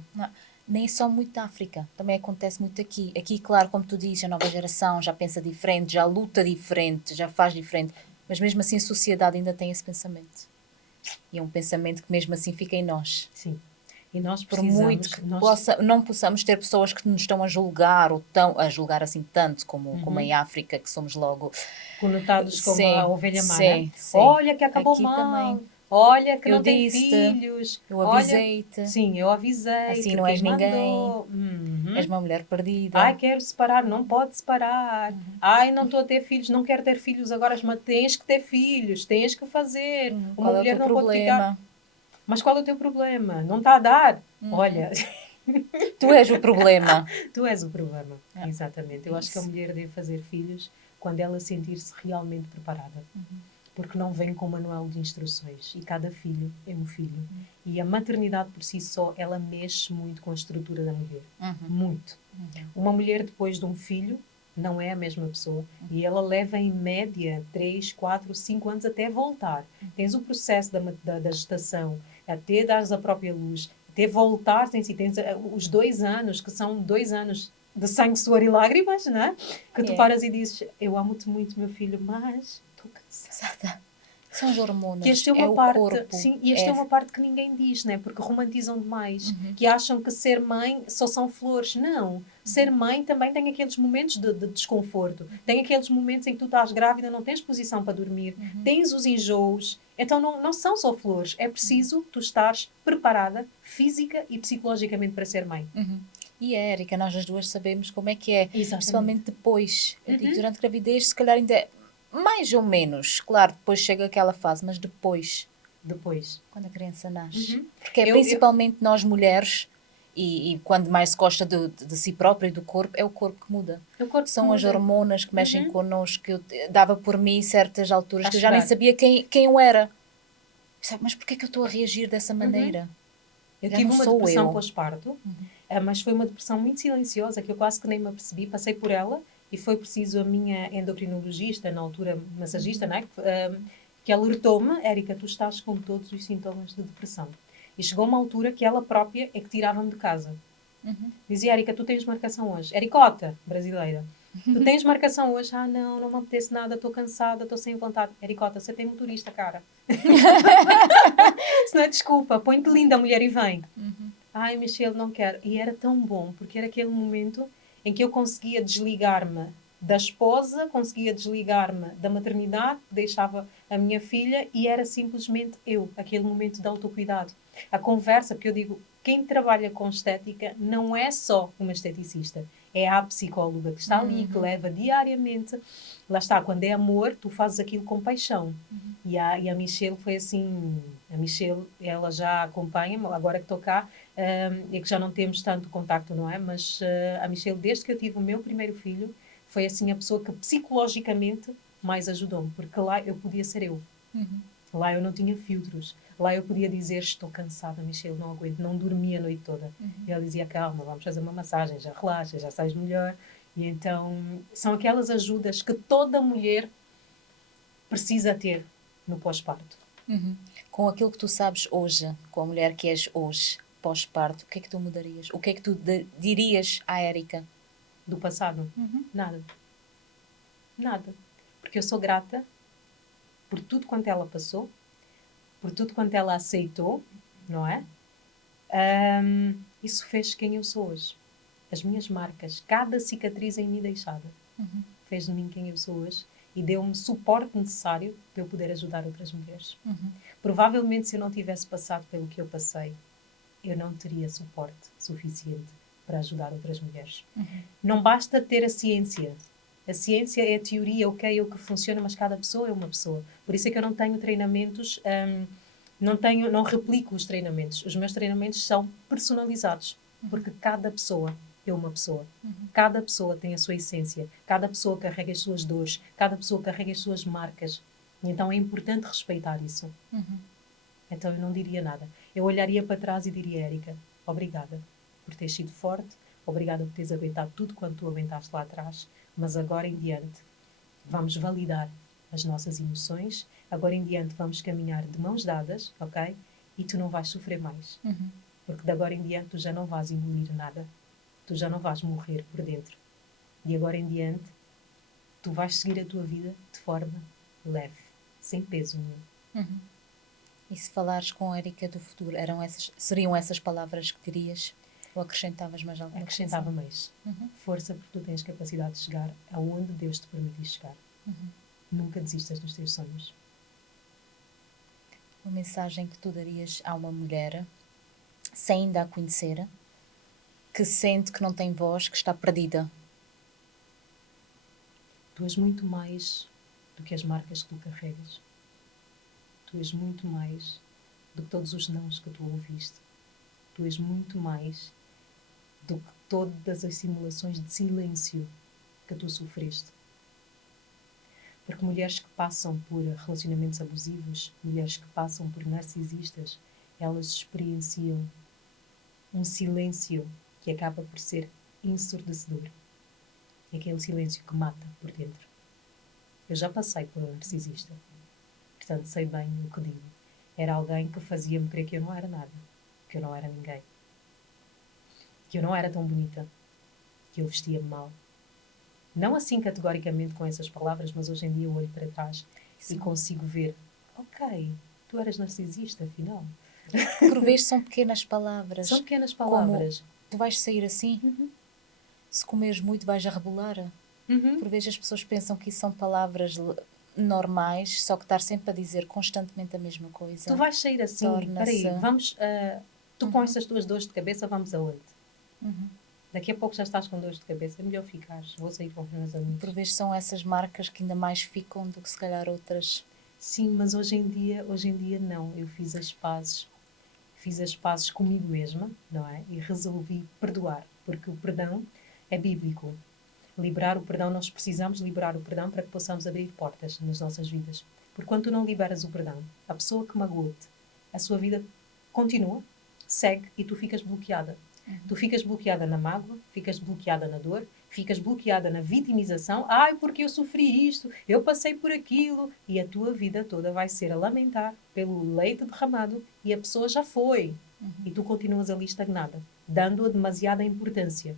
Nem só muito da África, também acontece muito aqui. Aqui, claro, como tu dizes, a nova geração já pensa diferente, já luta diferente, já faz diferente, mas mesmo assim a sociedade ainda tem esse pensamento. E é um pensamento que mesmo assim fica em nós. Sim. E nós Por muito precisamos, que nós, não possamos ter pessoas que nos estão a julgar, ou a julgar assim tanto como em África, que somos logo. conotados como a Sim, ovelha má, né? sim, sim. Olha que acabou Aqui também. mal, olha que Eu não tem disse-te, filhos, eu olha, avisei-te, sim, eu assim avisei-te, não quem és ninguém, mandou? és Uhum. uma mulher Ai, perdida. quero separar, não pode separar. Ai, não estou a ter filhos, não quero ter filhos agora, mas tens que ter filhos, tens que fazer. Uma Qual é o mulher teu não pode ficar. problema? Mas qual é o teu problema? Não está a dar? Olha, Tu és o problema. tu és o problema. É, Exatamente. Eu acho que a isso. mulher deve fazer filhos quando ela sentir-se realmente preparada. Porque não vem com manual de instruções. E cada filho é um filho. E a maternidade por si só, ela mexe muito com a estrutura da mulher. Muito. Uma mulher depois de um filho não é a mesma pessoa. E ela leva em média 3, 4, 5 anos até voltar. Tens o processo da gestação, até dares a própria luz, até voltar em si. Tens os 2 anos, que são 2 anos de sangue, suor e lágrimas, né? Que tu É. paras e dizes, eu amo-te muito, meu filho, mas estou cansada. Exata. São as Que hormonas, esta é é uma o parte, corpo. sim, e esta é uma parte que ninguém diz, né? Porque romantizam demais, que acham que ser mãe só são flores. Não, ser mãe também tem aqueles momentos de desconforto, tem aqueles momentos em que tu estás grávida, não tens posição para dormir, tens os enjoos, então não são só flores, é preciso tu estares preparada física e psicologicamente para ser mãe. E a Érica, nós as duas sabemos como é que é, Exatamente. principalmente depois. Eu digo, durante a gravidez, se calhar ainda é mais ou menos. Claro, depois chega aquela fase, mas depois, Depois. quando a criança nasce. Porque é Eu- principalmente nós mulheres, e quando mais se gosta de si própria e do corpo, é o corpo que muda. O corpo São as muda. hormonas que mexem connosco. Eu dava por mim certas alturas A que eu já nem chorar. sabia quem eu era. Sabe, mas porquê que eu estou a reagir dessa maneira? Eu Já tive não uma sou depressão eu. pós-parto, mas foi uma depressão muito silenciosa que eu quase que nem me apercebi. Passei por ela e foi preciso a minha endocrinologista, na altura massagista, né, que alertou-me: Érica, tu estás com todos os sintomas de depressão. E chegou uma altura que ela própria é que tirava-me de casa. Dizia: Érica, tu tens marcação hoje. Ericota, brasileira. Tu tens marcação hoje? Ah, não me apetece nada, estou cansada, estou sem vontade. Ericota, você tem motorista, cara. Se não é desculpa, põe-te linda, mulher, e vem. Ai, Michelle, não quero. E era tão bom, porque era aquele momento em que eu conseguia desligar-me da esposa, conseguia desligar-me da maternidade, deixava a minha filha e era simplesmente eu, aquele momento de autocuidado. A conversa, porque eu digo, quem trabalha com estética não é só uma esteticista, é a psicóloga que está ali, que leva diariamente. Lá está, quando é amor, tu fazes aquilo com paixão. E a Michelle foi assim, a Michelle, ela já acompanha-me, agora que estou cá, e que já não temos tanto contacto, não é? Mas a Michelle, desde que eu tive o meu primeiro filho, foi assim a pessoa que psicologicamente mais ajudou-me, porque lá eu podia ser eu. Lá eu não tinha filtros. Lá eu podia dizer, estou cansada, Michelle, não aguento, não dormi a noite toda. E ela dizia, calma, vamos fazer uma massagem, já relaxa, já sais melhor. E então, são aquelas ajudas que toda mulher precisa ter no pós-parto. Com aquilo que tu sabes hoje, com a mulher que és hoje, pós-parto, o que é que tu mudarias? O que é que tu dirias à Érica? Do passado? Nada. Nada. Porque eu sou grata por tudo quanto ela passou, por tudo quanto ela aceitou, não é? Isso fez quem eu sou hoje. As minhas marcas, cada cicatriz em mim deixada, fez de mim quem eu sou hoje e deu-me suporte necessário para eu poder ajudar outras mulheres. Provavelmente, se eu não tivesse passado pelo que eu passei, eu não teria suporte suficiente para ajudar outras mulheres. Não basta ter a ciência. A ciência é a teoria, ok, é o que funciona, mas cada pessoa é uma pessoa. Por isso é que eu não tenho treinamentos, não replico os treinamentos. Os meus treinamentos são personalizados, porque cada pessoa é uma pessoa. Cada pessoa tem a sua essência, cada pessoa carrega as suas dores, cada pessoa carrega as suas marcas. E então é importante respeitar isso. Então eu não diria nada. Eu olharia para trás e diria, Érica, obrigada por teres sido forte, obrigada por teres aguentado tudo quanto tu aguentaste lá atrás, mas agora em diante vamos validar as nossas emoções, agora em diante vamos caminhar de mãos dadas, ok? E tu não vais sofrer mais. Porque de agora em diante tu já não vais engolir nada, tu já não vais morrer por dentro. De agora em diante tu vais seguir a tua vida de forma leve, sem peso nenhum. E se falares com a Érica do futuro, seriam essas palavras que dirias? Ou acrescentavas mais alguma coisa? Acrescentava mais. Força, porque tu tens capacidade de chegar aonde Deus te permitir chegar. Nunca desistas dos teus sonhos. Uma mensagem que tu darias a uma mulher, sem ainda a conhecer, que sente que não tem voz, que está perdida? Tu és muito mais do que as marcas que tu carregas. Tu és muito mais do que todos os nãos que tu ouviste. Tu és muito mais do que todas as simulações de silêncio que tu sofreste. Porque mulheres que passam por relacionamentos abusivos, mulheres que passam por narcisistas, elas experienciam um silêncio que acaba por ser ensurdecedor. É aquele silêncio que mata por dentro. Eu já passei por um narcisista. Portanto, sei bem o que digo. Era alguém que fazia-me crer que eu não era nada. Que eu não era ninguém. Que eu não era tão bonita. Que eu vestia-me mal. Não assim categoricamente com essas palavras, mas hoje em dia eu olho para trás e consigo ver. Ok, tu eras narcisista, afinal. Por vezes são pequenas palavras. São pequenas palavras. Como, tu vais sair assim? Se comeres muito vais a rebolar? Por vezes as pessoas pensam que isso são palavras normais, só que estar sempre a dizer constantemente a mesma coisa. Tu vais sair assim, peraí, vamos, tu com essas tuas dores de cabeça vamos aonde? Daqui a pouco já estás com dores de cabeça, é melhor ficares, vou sair com os meus amigos. Por vezes são essas marcas que ainda mais ficam do que se calhar outras. Sim, mas hoje em dia não, eu fiz as pazes comigo mesma, não é? E resolvi perdoar, porque o perdão é bíblico. Liberar o perdão, nós precisamos liberar o perdão para que possamos abrir portas nas nossas vidas. Porque quando tu não liberas o perdão, a pessoa que magoou-te, a sua vida continua, segue e tu ficas bloqueada. Tu ficas bloqueada na mágoa, ficas bloqueada na dor, ficas bloqueada na vitimização. Ai, porque eu sofri isto, eu passei por aquilo. E a tua vida toda vai ser a lamentar pelo leite derramado e a pessoa já foi. E tu continuas ali estagnada, dando-a demasiada importância.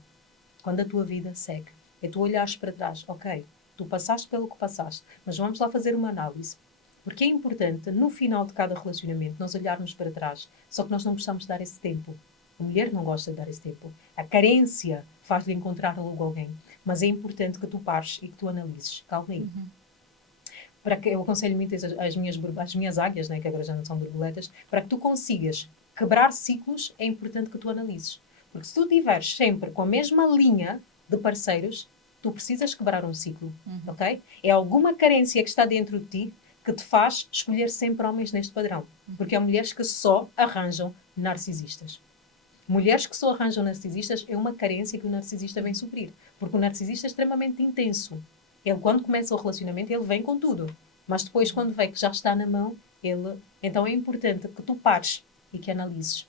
Quando a tua vida segue. É tu olhares para trás, ok, tu passaste pelo que passaste, mas vamos lá fazer uma análise. Porque é importante, no final de cada relacionamento, nós olharmos para trás. Só que nós não gostamos de dar esse tempo. A mulher não gosta de dar esse tempo. A carência faz-lhe encontrar logo alguém. Mas é importante que tu pares e que tu analises. Calma aí. Para que eu aconselho muito as minhas águias, né, que agora já não são borboletas, para que tu consigas quebrar ciclos, é importante que tu analises. Porque se tu estiveres sempre com a mesma linha de parceiros, tu precisas quebrar um ciclo, ok? É alguma carência que está dentro de ti que te faz escolher sempre homens neste padrão. Porque há mulheres que só arranjam narcisistas. Mulheres que só arranjam narcisistas é uma carência que o narcisista vem suprir. Porque o narcisista é extremamente intenso. Ele, quando começa o relacionamento, ele vem com tudo. Mas depois, quando vê que já está na mão, ele... Então é importante que tu pares e que analises.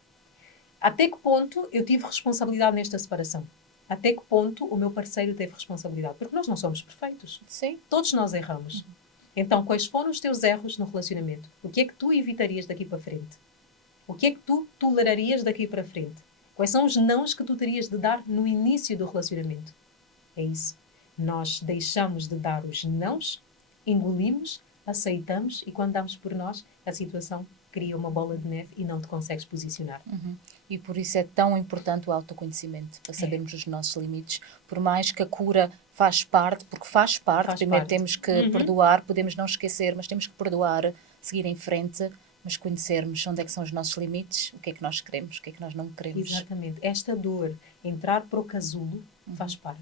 Até que ponto eu tive responsabilidade nesta separação? Até que ponto o meu parceiro teve responsabilidade? Porque nós não somos perfeitos. Sim. Todos nós erramos. Então, quais foram os teus erros no relacionamento? O que é que tu evitarias daqui para frente? O que é que tu tolerarias daqui para frente? Quais são os nãos que tu terias de dar no início do relacionamento? É isso. Nós deixamos de dar os nãos, engolimos, aceitamos e quando damos por nós, a situação cria uma bola de neve e não te consegues posicionar. E por isso é tão importante o autoconhecimento, para sabermos os nossos limites. Por mais que a cura faz parte, porque faz parte, primeiro temos que perdoar, podemos não esquecer, mas temos que perdoar, seguir em frente, mas conhecermos onde é que são os nossos limites, o que é que nós queremos, o que é que nós não queremos. Exatamente. Esta dor, entrar para o casulo, faz parte.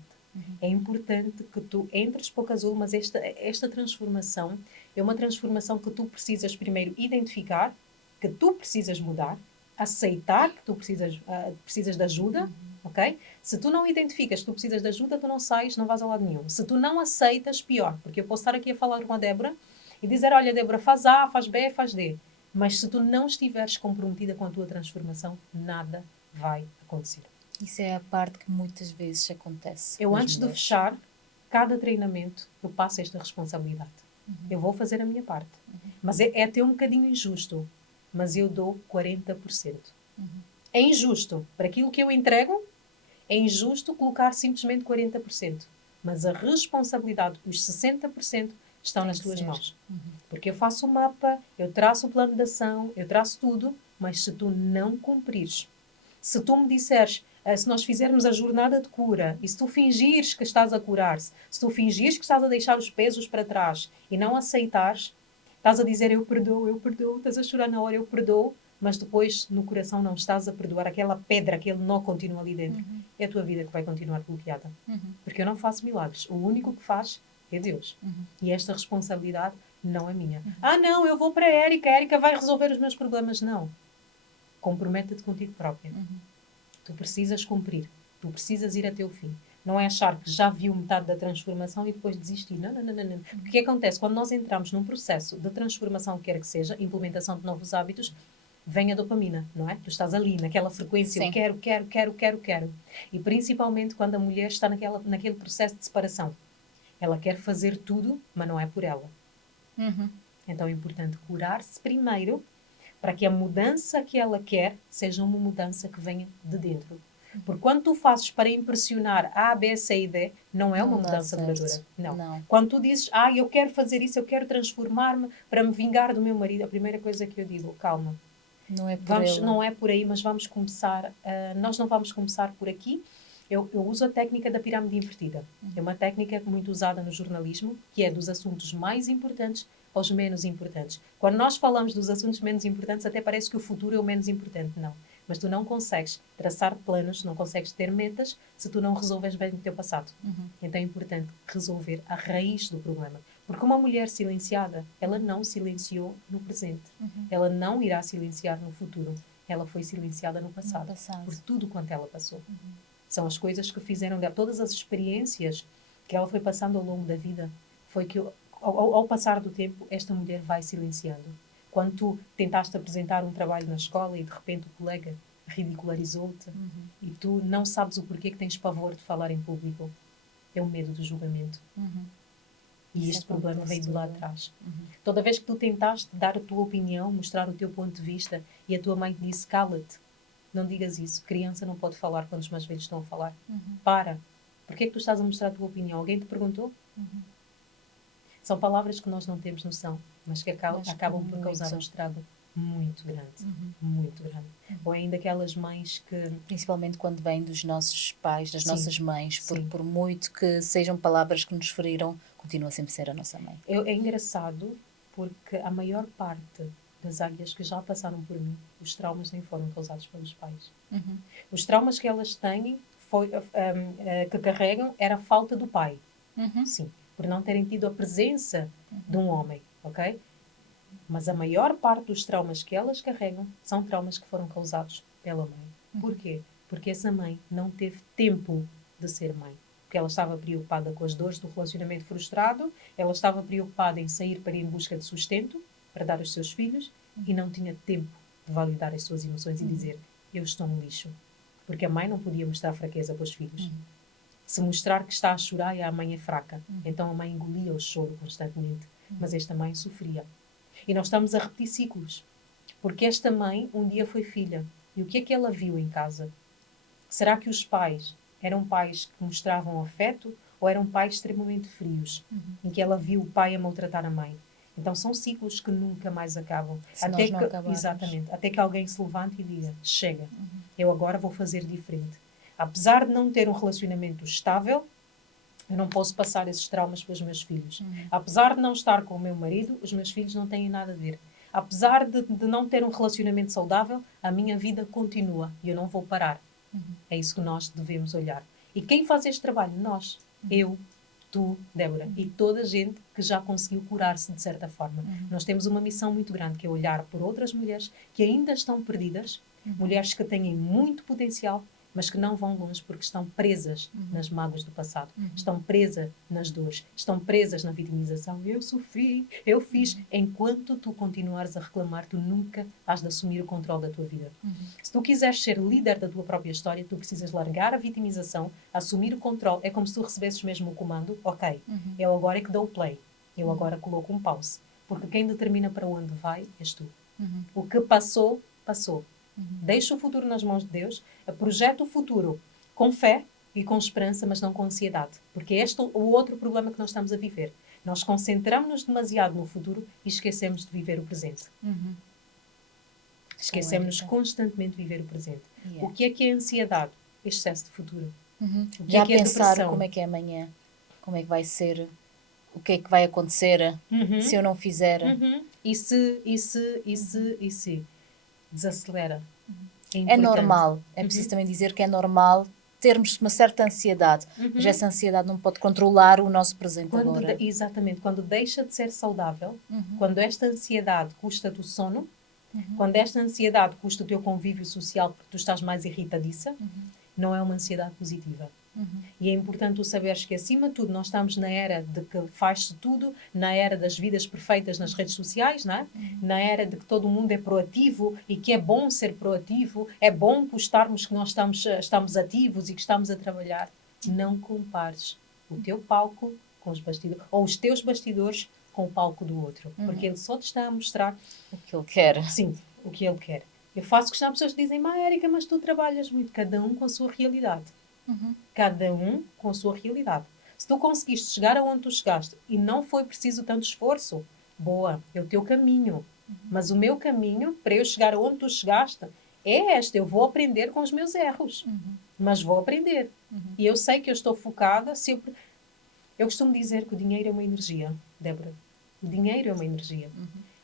É importante que tu entres para o casulo, mas esta transformação é uma transformação que tu precisas primeiro identificar, que tu precisas mudar, aceitar que tu precisas de ajuda, ok? Se tu não identificas que tu precisas de ajuda, tu não sais, não vais a lado nenhum. Se tu não aceitas, pior. Porque eu posso estar aqui a falar com a Débora e dizer, olha, Débora, faz A, faz B, faz D. Mas se tu não estiveres comprometida com a tua transformação, nada vai acontecer. Isso é a parte que muitas vezes acontece. Eu, antes de fechar cada treinamento, eu passo esta responsabilidade. Eu vou fazer a minha parte. Mas é até um bocadinho injusto. Mas eu dou 40%. É injusto. Para aquilo que eu entrego, é injusto colocar simplesmente 40%. Mas a responsabilidade, os 60%, estão Tem nas que tuas ser. mãos. Porque eu faço o mapa, eu traço o plano de ação, eu traço tudo, mas se tu não cumprires, se tu me disseres, se nós fizermos a jornada de cura, e se tu fingires que estás a curar-se, se tu fingires que estás a deixar os pesos para trás e não aceitares, estás a dizer eu perdoo, estás a chorar na hora, eu perdoo, mas depois no coração não estás a perdoar, aquela pedra, aquele nó continua ali dentro. É a tua vida que vai continuar bloqueada. Porque eu não faço milagres. O único que faz é Deus. E esta responsabilidade não é minha. Ah, não, eu vou para a Érica vai resolver os meus problemas. Não. Compromete-te contigo própria. Tu precisas cumprir. Tu precisas ir até o fim. Não é achar que já viu metade da transformação e depois desistir. Não, não, não, não. Porque o que acontece? Quando nós entramos num processo de transformação, quer que seja, implementação de novos hábitos, vem a dopamina, não é? Tu estás ali, naquela frequência, Sim. eu quero. E principalmente quando a mulher está naquele processo de separação. Ela quer fazer tudo, mas não é por ela. Então é importante curar-se primeiro para que a mudança que ela quer seja uma mudança que venha de dentro. Porque quando tu fazes para impressionar A, B, C e D, não é uma Não dá mudança certo. duradoura. Não. Não. Quando tu dizes, eu quero fazer isso, eu quero transformar-me para me vingar do meu marido, a primeira coisa que eu digo, calma. Não é por ela. Não é por aí, mas vamos começar. Nós não vamos começar por aqui. Eu uso a técnica da pirâmide invertida. É uma técnica muito usada no jornalismo, que é dos assuntos mais importantes aos menos importantes. Quando nós falamos dos assuntos menos importantes, até parece que o futuro é o menos importante. Não. Mas tu não consegues traçar planos, não consegues ter metas se tu não resolves bem o teu passado. Então é importante resolver a raiz do problema. Porque uma mulher silenciada, ela não silenciou no presente. Ela não irá silenciar no futuro. Ela foi silenciada no passado. Por tudo quanto ela passou. São as coisas que fizeram dela. Todas as experiências que ela foi passando ao longo da vida, foi que ao passar do tempo, esta mulher vai silenciando. Quando tu tentaste apresentar um trabalho na escola e de repente o colega ridicularizou-te e tu não sabes o porquê que tens pavor de falar em público, é o medo do julgamento. E este problema veio de lá atrás. Toda vez que tu tentaste dar a tua opinião, mostrar o teu ponto de vista e a tua mãe te disse, cala-te, não digas isso. Criança não pode falar quando os mais velhos estão a falar. Para. Porquê é que tu estás a mostrar a tua opinião? Alguém te perguntou? São palavras que nós não temos noção, mas que acabam por causar um estrago muito grande. Muito grande. Ou ainda aquelas mães que... Principalmente quando vêm dos nossos pais, das nossas mães, por muito que sejam palavras que nos feriram, continua sempre a ser a nossa mãe. É engraçado porque a maior parte das águias que já passaram por mim, os traumas nem foram causados pelos pais. Os traumas que elas têm, que carregam, era a falta do pai. Sim, por não terem tido a presença de um homem, ok? Mas a maior parte dos traumas que elas carregam são traumas que foram causados pela mãe. Porquê? Porque essa mãe não teve tempo de ser mãe. Porque ela estava preocupada com as dores do relacionamento frustrado, ela estava preocupada em sair para ir em busca de sustento, para dar aos seus filhos, e não tinha tempo de validar as suas emoções e dizer, eu estou um lixo. Porque a mãe não podia mostrar fraqueza para os filhos. Se mostrar que está a chorar, a mãe é fraca. Então a mãe engolia o choro constantemente. Mas esta mãe sofria. E nós estamos a repetir ciclos. Porque esta mãe um dia foi filha. E o que é que ela viu em casa? Será que os pais eram pais que mostravam afeto ou eram pais extremamente frios? Em que ela viu o pai a maltratar a mãe? Então são ciclos que nunca mais acabam. Exatamente. Até que alguém se levante e diga, chega, eu agora vou fazer diferente. Apesar de não ter um relacionamento estável, eu não posso passar esses traumas para os meus filhos. Apesar de não estar com o meu marido, os meus filhos não têm nada a ver. Apesar de não ter um relacionamento saudável, a minha vida continua e eu não vou parar. É isso que nós devemos olhar. E quem faz este trabalho? Nós. Eu, tu, Débora. E toda a gente que já conseguiu curar-se de certa forma. Nós temos uma missão muito grande, que é olhar por outras mulheres que ainda estão perdidas, mulheres que têm muito potencial, mas que não vão longe porque estão presas nas mágoas do passado. Estão presas nas dores. Estão presas na vitimização. Eu sofri, eu fiz. Enquanto tu continuares a reclamar, tu nunca has de assumir o controle da tua vida. Se tu quiseres ser líder da tua própria história, tu precisas largar a vitimização, assumir o controle. É como se tu recebesses mesmo o comando. Ok, eu agora é que dou o play. Eu agora coloco um pause. Porque quem determina para onde vai és tu. O que passou, passou. Deixa o futuro nas mãos de Deus, projeta o futuro com fé e com esperança, mas não com ansiedade. Porque este é o outro problema que nós estamos a viver. Nós concentramos-nos demasiado no futuro e esquecemos de viver o presente. Esquecemos-nos constantemente de viver o presente. Yeah. O que é ansiedade? Excesso de futuro. O que Já é pensar depressão? como é que é amanhã, como é que vai ser, o que é que vai acontecer se eu não fizer. E se desacelera. É É importante. normal, é preciso também dizer que é normal termos uma certa ansiedade, mas essa ansiedade não pode controlar o nosso presente agora. Exatamente, quando deixa de ser saudável, quando esta ansiedade custa-te o sono, quando esta ansiedade custa o teu convívio social porque tu estás mais irritadiça, não é uma ansiedade positiva. E é importante tu saberes que, acima de tudo, nós estamos na era de que faz-se tudo, na era das vidas perfeitas nas redes sociais, não é? Na era de que todo mundo é proativo e que é bom ser proativo, é bom postarmos que nós estamos ativos e que estamos a trabalhar. Não compares o teu palco com os bastidores, ou os teus bastidores com o palco do outro, porque ele só te está a mostrar O que ele quer. sim, o que ele quer. Eu faço questão de pessoas que dizem, Érica, mas tu trabalhas muito, cada um com a sua realidade. Cada um com a sua realidade. Se tu conseguiste chegar aonde tu chegaste e não foi preciso tanto esforço, boa, é o teu caminho. Mas o meu caminho, para eu chegar aonde tu chegaste, é este. Eu vou aprender com os meus erros. Mas vou aprender. E eu sei que eu estou focada. Eu costumo dizer que o dinheiro é uma energia, Débora. O dinheiro é uma energia.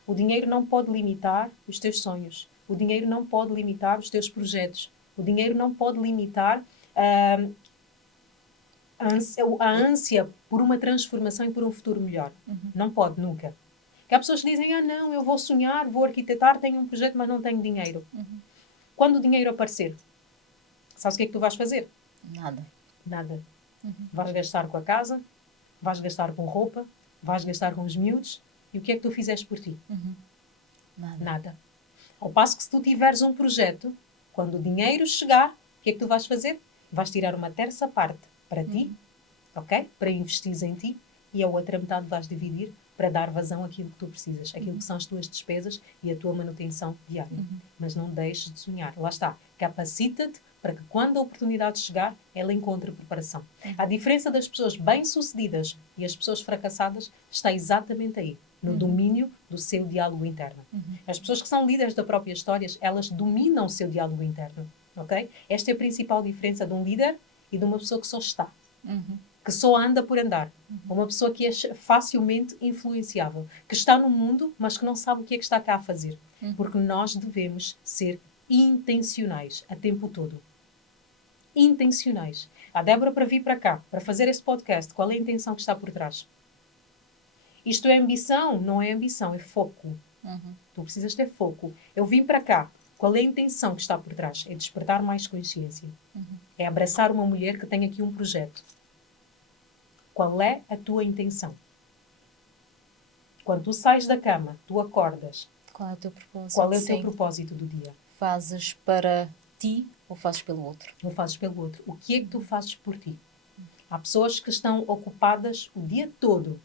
O dinheiro não pode limitar os teus sonhos. O dinheiro não pode limitar os teus projetos. O dinheiro não pode limitar a ânsia por uma transformação e por um futuro melhor. Não pode, nunca. Que há pessoas que dizem, não, eu vou sonhar, vou arquitetar, tenho um projeto, mas não tenho dinheiro. Quando o dinheiro aparecer, sabes o que é que tu vais fazer? Nada. Vais gastar com a casa, vais gastar com roupa, vais gastar com os miúdos, e o que é que tu fizeste por ti? Nada. Ao passo que se tu tiveres um projeto, quando o dinheiro chegar, o que é que tu vais fazer? Vais tirar uma terça parte para ti, ok? Para investires em ti, e a outra metade vais dividir para dar vazão àquilo que tu precisas, aquilo que são as tuas despesas e a tua manutenção diária. Mas não deixes de sonhar. Lá está. Capacita-te para que quando a oportunidade chegar, ela encontre preparação. A diferença das pessoas bem-sucedidas e as pessoas fracassadas está exatamente aí, no domínio do seu diálogo interno. As pessoas que são líderes da própria história, elas dominam o seu diálogo interno. Okay? Esta é a principal diferença de um líder e de uma pessoa que só está. Que só anda por andar. Uma pessoa que é facilmente influenciável. Que está no mundo, mas que não sabe o que é que está cá a fazer. Porque nós devemos ser intencionais a tempo todo. Intencionais. A Débora, para vir para cá, para fazer este podcast, qual é a intenção que está por trás? Isto é ambição? Não é ambição, é foco. Tu precisas ter foco. Eu vim para cá. Qual é a intenção que está por trás? É despertar mais consciência. É abraçar uma mulher que tem aqui um projeto. Qual é a tua intenção? Quando tu sais da cama, tu acordas. Qual é o teu propósito? Qual é o teu propósito do dia? Fazes para ti ou fazes pelo outro? Ou fazes pelo outro? O que é que tu fazes por ti? Há pessoas que estão ocupadas o dia todo.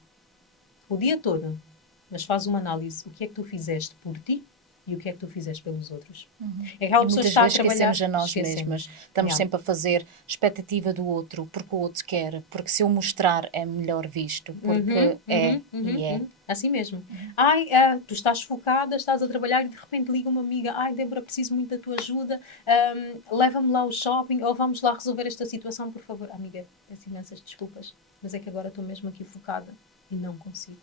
O dia todo. Mas faz uma análise. O que é que tu fizeste por ti? E o que é que tu fizeste pelos outros? É aquela pessoa que está a trabalhar... esquecemos a nós mesmas. Estamos sempre a fazer expectativa do outro, porque o outro quer. Porque se eu mostrar é melhor visto. Porque é. Assim mesmo. Tu estás focada, estás a trabalhar e de repente liga uma amiga. Débora, preciso muito da tua ajuda. Leva-me lá ao shopping ou vamos lá resolver esta situação, por favor. Amiga, peço imensas desculpas. Mas é que agora estou mesmo aqui focada e não consigo.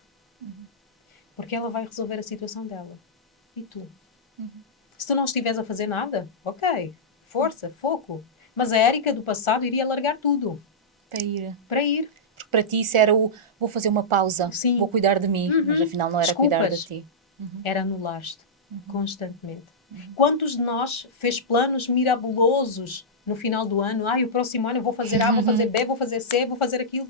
Porque ela vai resolver a situação dela. E tu? Se tu não estiveres a fazer nada, ok, força, foco. Mas a Érica do passado iria largar tudo. Para ir. Porque para ti isso era vou fazer uma pausa, vou cuidar de mim. Mas afinal não era cuidar de ti. Era anular-te constantemente. Quantos de nós fez planos mirabulosos no final do ano? O próximo ano eu vou fazer A, vou fazer B, vou fazer C, vou fazer aquilo.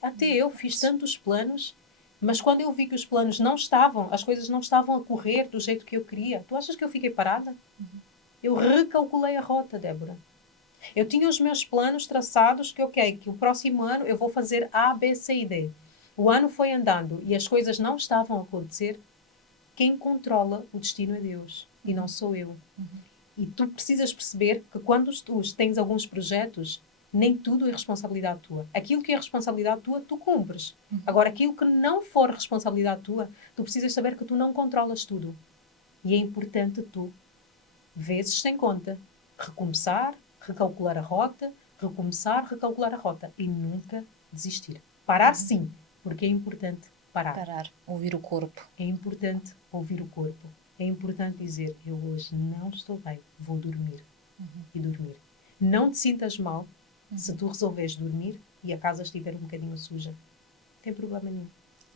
Até eu fiz tantos planos. Mas quando eu vi que os planos não estavam, as coisas não estavam a correr do jeito que eu queria, tu achas que eu fiquei parada? Eu recalculei a rota, Débora. Eu tinha os meus planos traçados que o próximo ano eu vou fazer A, B, C e D. O ano foi andando e as coisas não estavam a acontecer. Quem controla o destino é Deus e não sou eu. E tu precisas perceber que quando tu tens alguns projetos, Nem tudo é responsabilidade tua. Aquilo que é responsabilidade tua, tu cumpres. Agora, aquilo que não for responsabilidade tua, tu precisas saber que tu não controlas tudo. E é importante tu, vezes sem conta, recomeçar, recalcular a rota, recomeçar, recalcular a rota. E nunca desistir. Parar sim, porque é importante parar. Parar, ouvir o corpo. É importante ouvir o corpo. É importante dizer, eu hoje não estou bem, vou dormir. E dormir. Não te sintas mal se tu resolveres dormir e a casa estiver um bocadinho suja. Não tem problema nenhum.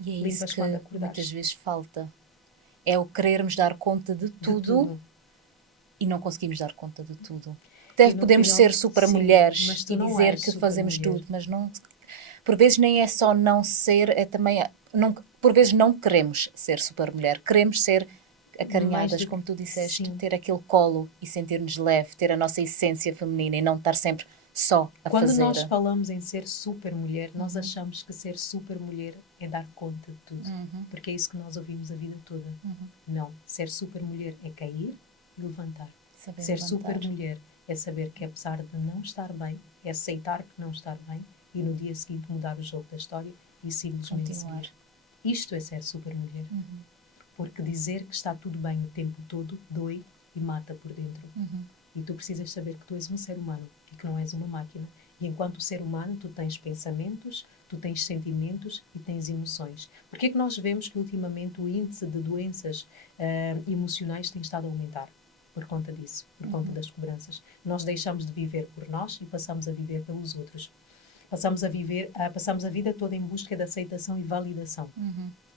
E é isso Limpas que quando acordares. muitas vezes falta. É o querermos dar conta de tudo e não conseguimos dar conta de tudo. Até podemos final, ser super sim, mulheres mas tu e não dizer és que super fazemos mulher. tudo, mas não. Por vezes nem é só não ser, é também. Não, por vezes não queremos ser super mulher, queremos ser acarinhadas, como tu disseste, sim. ter aquele colo e sentir-nos leve, ter a nossa essência feminina e não estar sempre só a Quando fazer. nós falamos em ser super mulher, nós achamos que ser super mulher é dar conta de tudo. Porque é isso que nós ouvimos a vida toda. Não. Ser super mulher é cair e levantar. Saber Ser levantar. super mulher é saber que apesar de não estar bem, é aceitar que não está bem e no dia seguinte mudar o jogo da história e simplesmente Continuar. seguir. Isto é ser super mulher. Porque dizer que está tudo bem o tempo todo dói e mata por dentro. E tu precisas saber que tu és um ser humano e que não és uma máquina. E enquanto ser humano, tu tens pensamentos, tu tens sentimentos e tens emoções. Por que é que nós vemos que ultimamente o índice de doenças emocionais tem estado a aumentar? Por conta disso, por conta das cobranças. Nós deixamos de viver por nós e passamos a viver pelos outros. Passamos a vida toda em busca de aceitação e validação.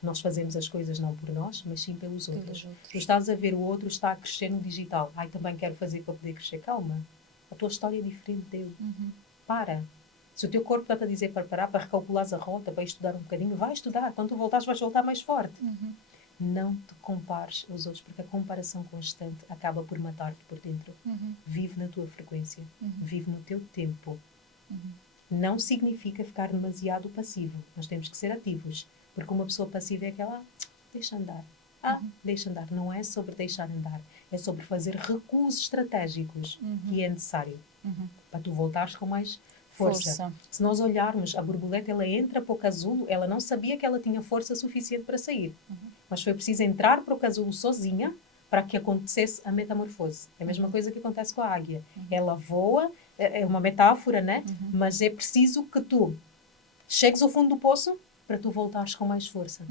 Nós fazemos as coisas não por nós, mas sim pelos outros. Tu estás a ver o outro está a crescer no digital. Ai, também quero fazer para poder crescer. Calma. A tua história é diferente dele. Para. Se o teu corpo está a dizer para parar, para recalculares a rota, para estudar um bocadinho, vai estudar. Quando tu voltares, vais voltar mais forte. Não te compares aos outros, porque a comparação constante acaba por matar-te por dentro. Vive na tua frequência. Vive no teu tempo. Não significa ficar demasiado passivo. Nós temos que ser ativos. Porque uma pessoa passiva é aquela, deixa andar. Deixa andar. Não é sobre deixar andar. É sobre fazer recuos estratégicos que é necessário. Para tu voltares com mais força. Se nós olharmos, a borboleta, ela entra para o casulo, ela não sabia que ela tinha força suficiente para sair. Mas foi preciso entrar para o casulo sozinha para que acontecesse a metamorfose. É a mesma coisa que acontece com a águia. Ela voa, é uma metáfora, né? Mas é preciso que tu chegues ao fundo do poço para tu voltares com mais força.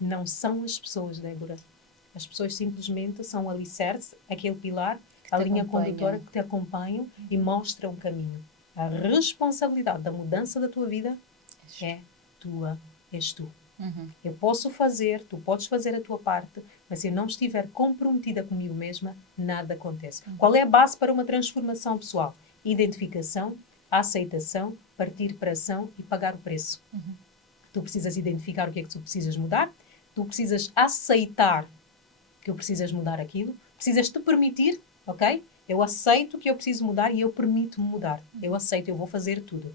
Não são as pessoas, Débora. As pessoas simplesmente são o alicerce, aquele pilar, a linha condutora que te acompanham e mostram o caminho. A responsabilidade da mudança da tua vida é tua, és tu. Eu posso fazer, tu podes fazer a tua parte, mas se eu não estiver comprometida comigo mesma, nada acontece. Qual é a base para uma transformação pessoal? Identificação, aceitação, partir para ação e pagar o preço. Tu precisas identificar o que é que tu precisas mudar, tu precisas aceitar que eu precisas mudar aquilo, precisas te permitir, ok? Eu aceito que eu preciso mudar e eu permito-me mudar. Eu aceito, eu vou fazer tudo.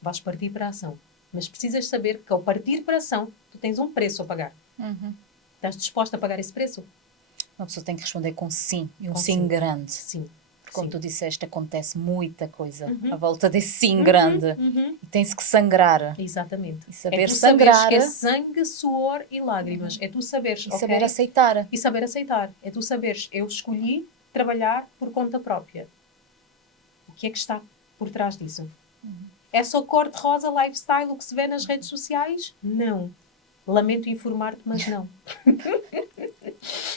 Vais partir para a ação. Mas precisas saber que ao partir para a ação, tu tens um preço a pagar. Estás disposta a pagar esse preço? Uma pessoa tem que responder com sim, e um Com sim grande. Sim. Como tu disseste, acontece muita coisa à volta desse sim grande. E tem-se que sangrar. Exatamente. E saber é tu sangrar. Saberes, é sangue, suor e lágrimas. É tu saberes, E saber aceitar. E saber aceitar. É tu saberes, eu escolhi trabalhar por conta própria. O que é que está por trás disso? É só cor-de-rosa, lifestyle, o que se vê nas redes sociais? Não. Lamento informar-te, mas não.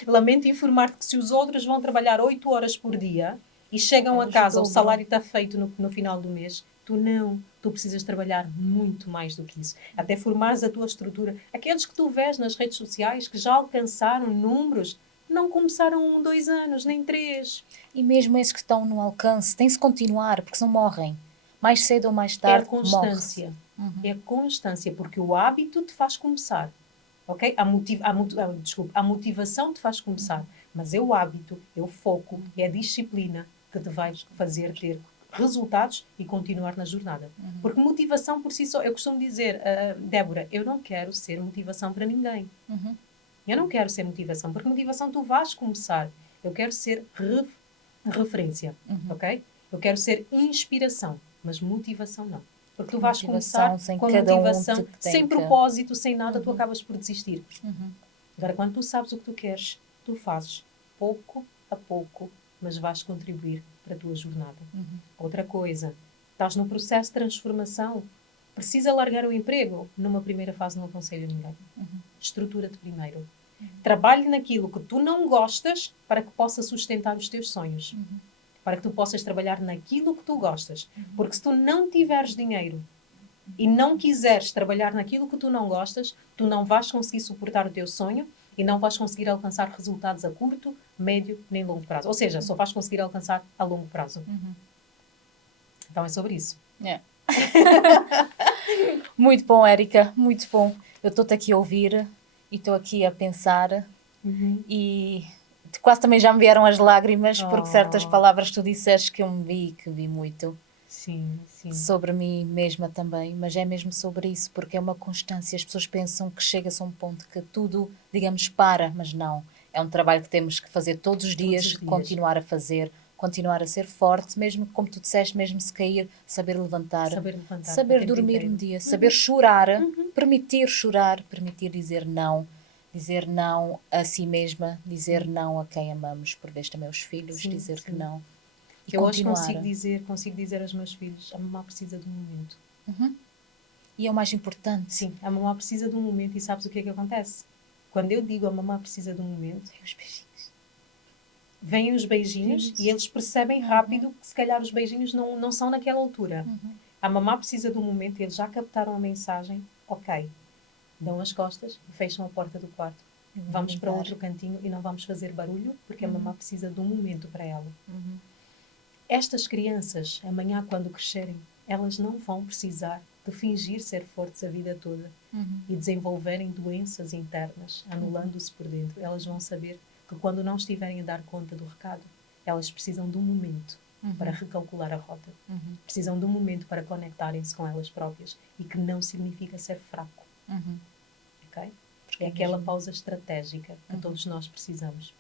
Lamento informar-te que se os outros vão trabalhar 8 horas por dia e chegam a casa, o salário está feito no final do mês, tu não. Tu precisas trabalhar muito mais do que isso. Até formares a tua estrutura. Aqueles que tu vês nas redes sociais que já alcançaram números, não começaram 1, 2 anos, nem 3. E mesmo esses que estão no alcance, tem-se que continuar, porque senão morrem. Mais cedo ou mais tarde, é a constância. É a constância, porque o hábito te faz começar. Ok? A motivação te faz começar. Mas é o hábito, é o foco, é a disciplina que te vai fazer ter resultados e continuar na jornada. Porque motivação por si só, eu costumo dizer, Débora, eu não quero ser motivação para ninguém. Eu não quero ser motivação, porque motivação tu vais começar. Eu quero ser referência, ok? Eu quero ser inspiração. mas motivação não. Porque tu vais Motivação começar sem com a cada um motivação, tem sem que... propósito, sem nada, tu acabas por desistir. Uhum. Agora, quando tu sabes o que tu queres, tu fazes pouco a pouco, mas vais contribuir para a tua jornada. Outra coisa, estás num processo de transformação, precisa largar o emprego? Numa primeira fase não aconselho ninguém. Estrutura-te primeiro. Trabalhe naquilo que tu não gostas para que possa sustentar os teus sonhos. Para que tu possas trabalhar naquilo que tu gostas. Porque se tu não tiveres dinheiro e não quiseres trabalhar naquilo que tu não gostas, tu não vais conseguir suportar o teu sonho e não vais conseguir alcançar resultados a curto, médio nem longo prazo. Ou seja, só vais conseguir alcançar a longo prazo. Então é sobre isso. É. Muito bom, Érica, muito bom. Eu estou-te aqui a ouvir e estou aqui a pensar e quase também já me vieram as lágrimas porque certas palavras que tu disseste que eu me vi, que vi muito. Sim. Sobre mim mesma também, mas é mesmo sobre isso, porque é uma constância. As pessoas pensam que chega-se a um ponto que tudo, digamos, para, mas não. É um trabalho que temos que fazer todos os dias, continuar a fazer, continuar a ser forte, mesmo como tu disseste, mesmo se cair, saber levantar, saber dormir um dia, saber chorar, permitir dizer não a si mesma, dizer não a quem amamos, por vezes também aos filhos, dizer que não. E eu continuar. hoje consigo dizer aos meus filhos, a mamá precisa de um momento. E é o mais importante. Sim, a mamá precisa de um momento e sabes o que é que acontece? Quando eu digo a mamá precisa de um momento, vêm os beijinhos e eles percebem rápido que se calhar os beijinhos não são naquela altura. A mamá precisa de um momento e eles já captaram a mensagem, ok, dão as costas e fecham a porta do quarto. Vamos para outro cantinho e não vamos fazer barulho porque a mamá precisa de um momento para ela. Estas crianças, amanhã quando crescerem, elas não vão precisar de fingir ser fortes a vida toda e desenvolverem doenças internas, anulando-se por dentro. Elas vão saber que quando não estiverem a dar conta do recado, elas precisam de um momento para recalcular a rota. Precisam de um momento para conectarem-se com elas próprias e que não significa ser fraco. Ok? É aquela pausa estratégica que todos nós precisamos.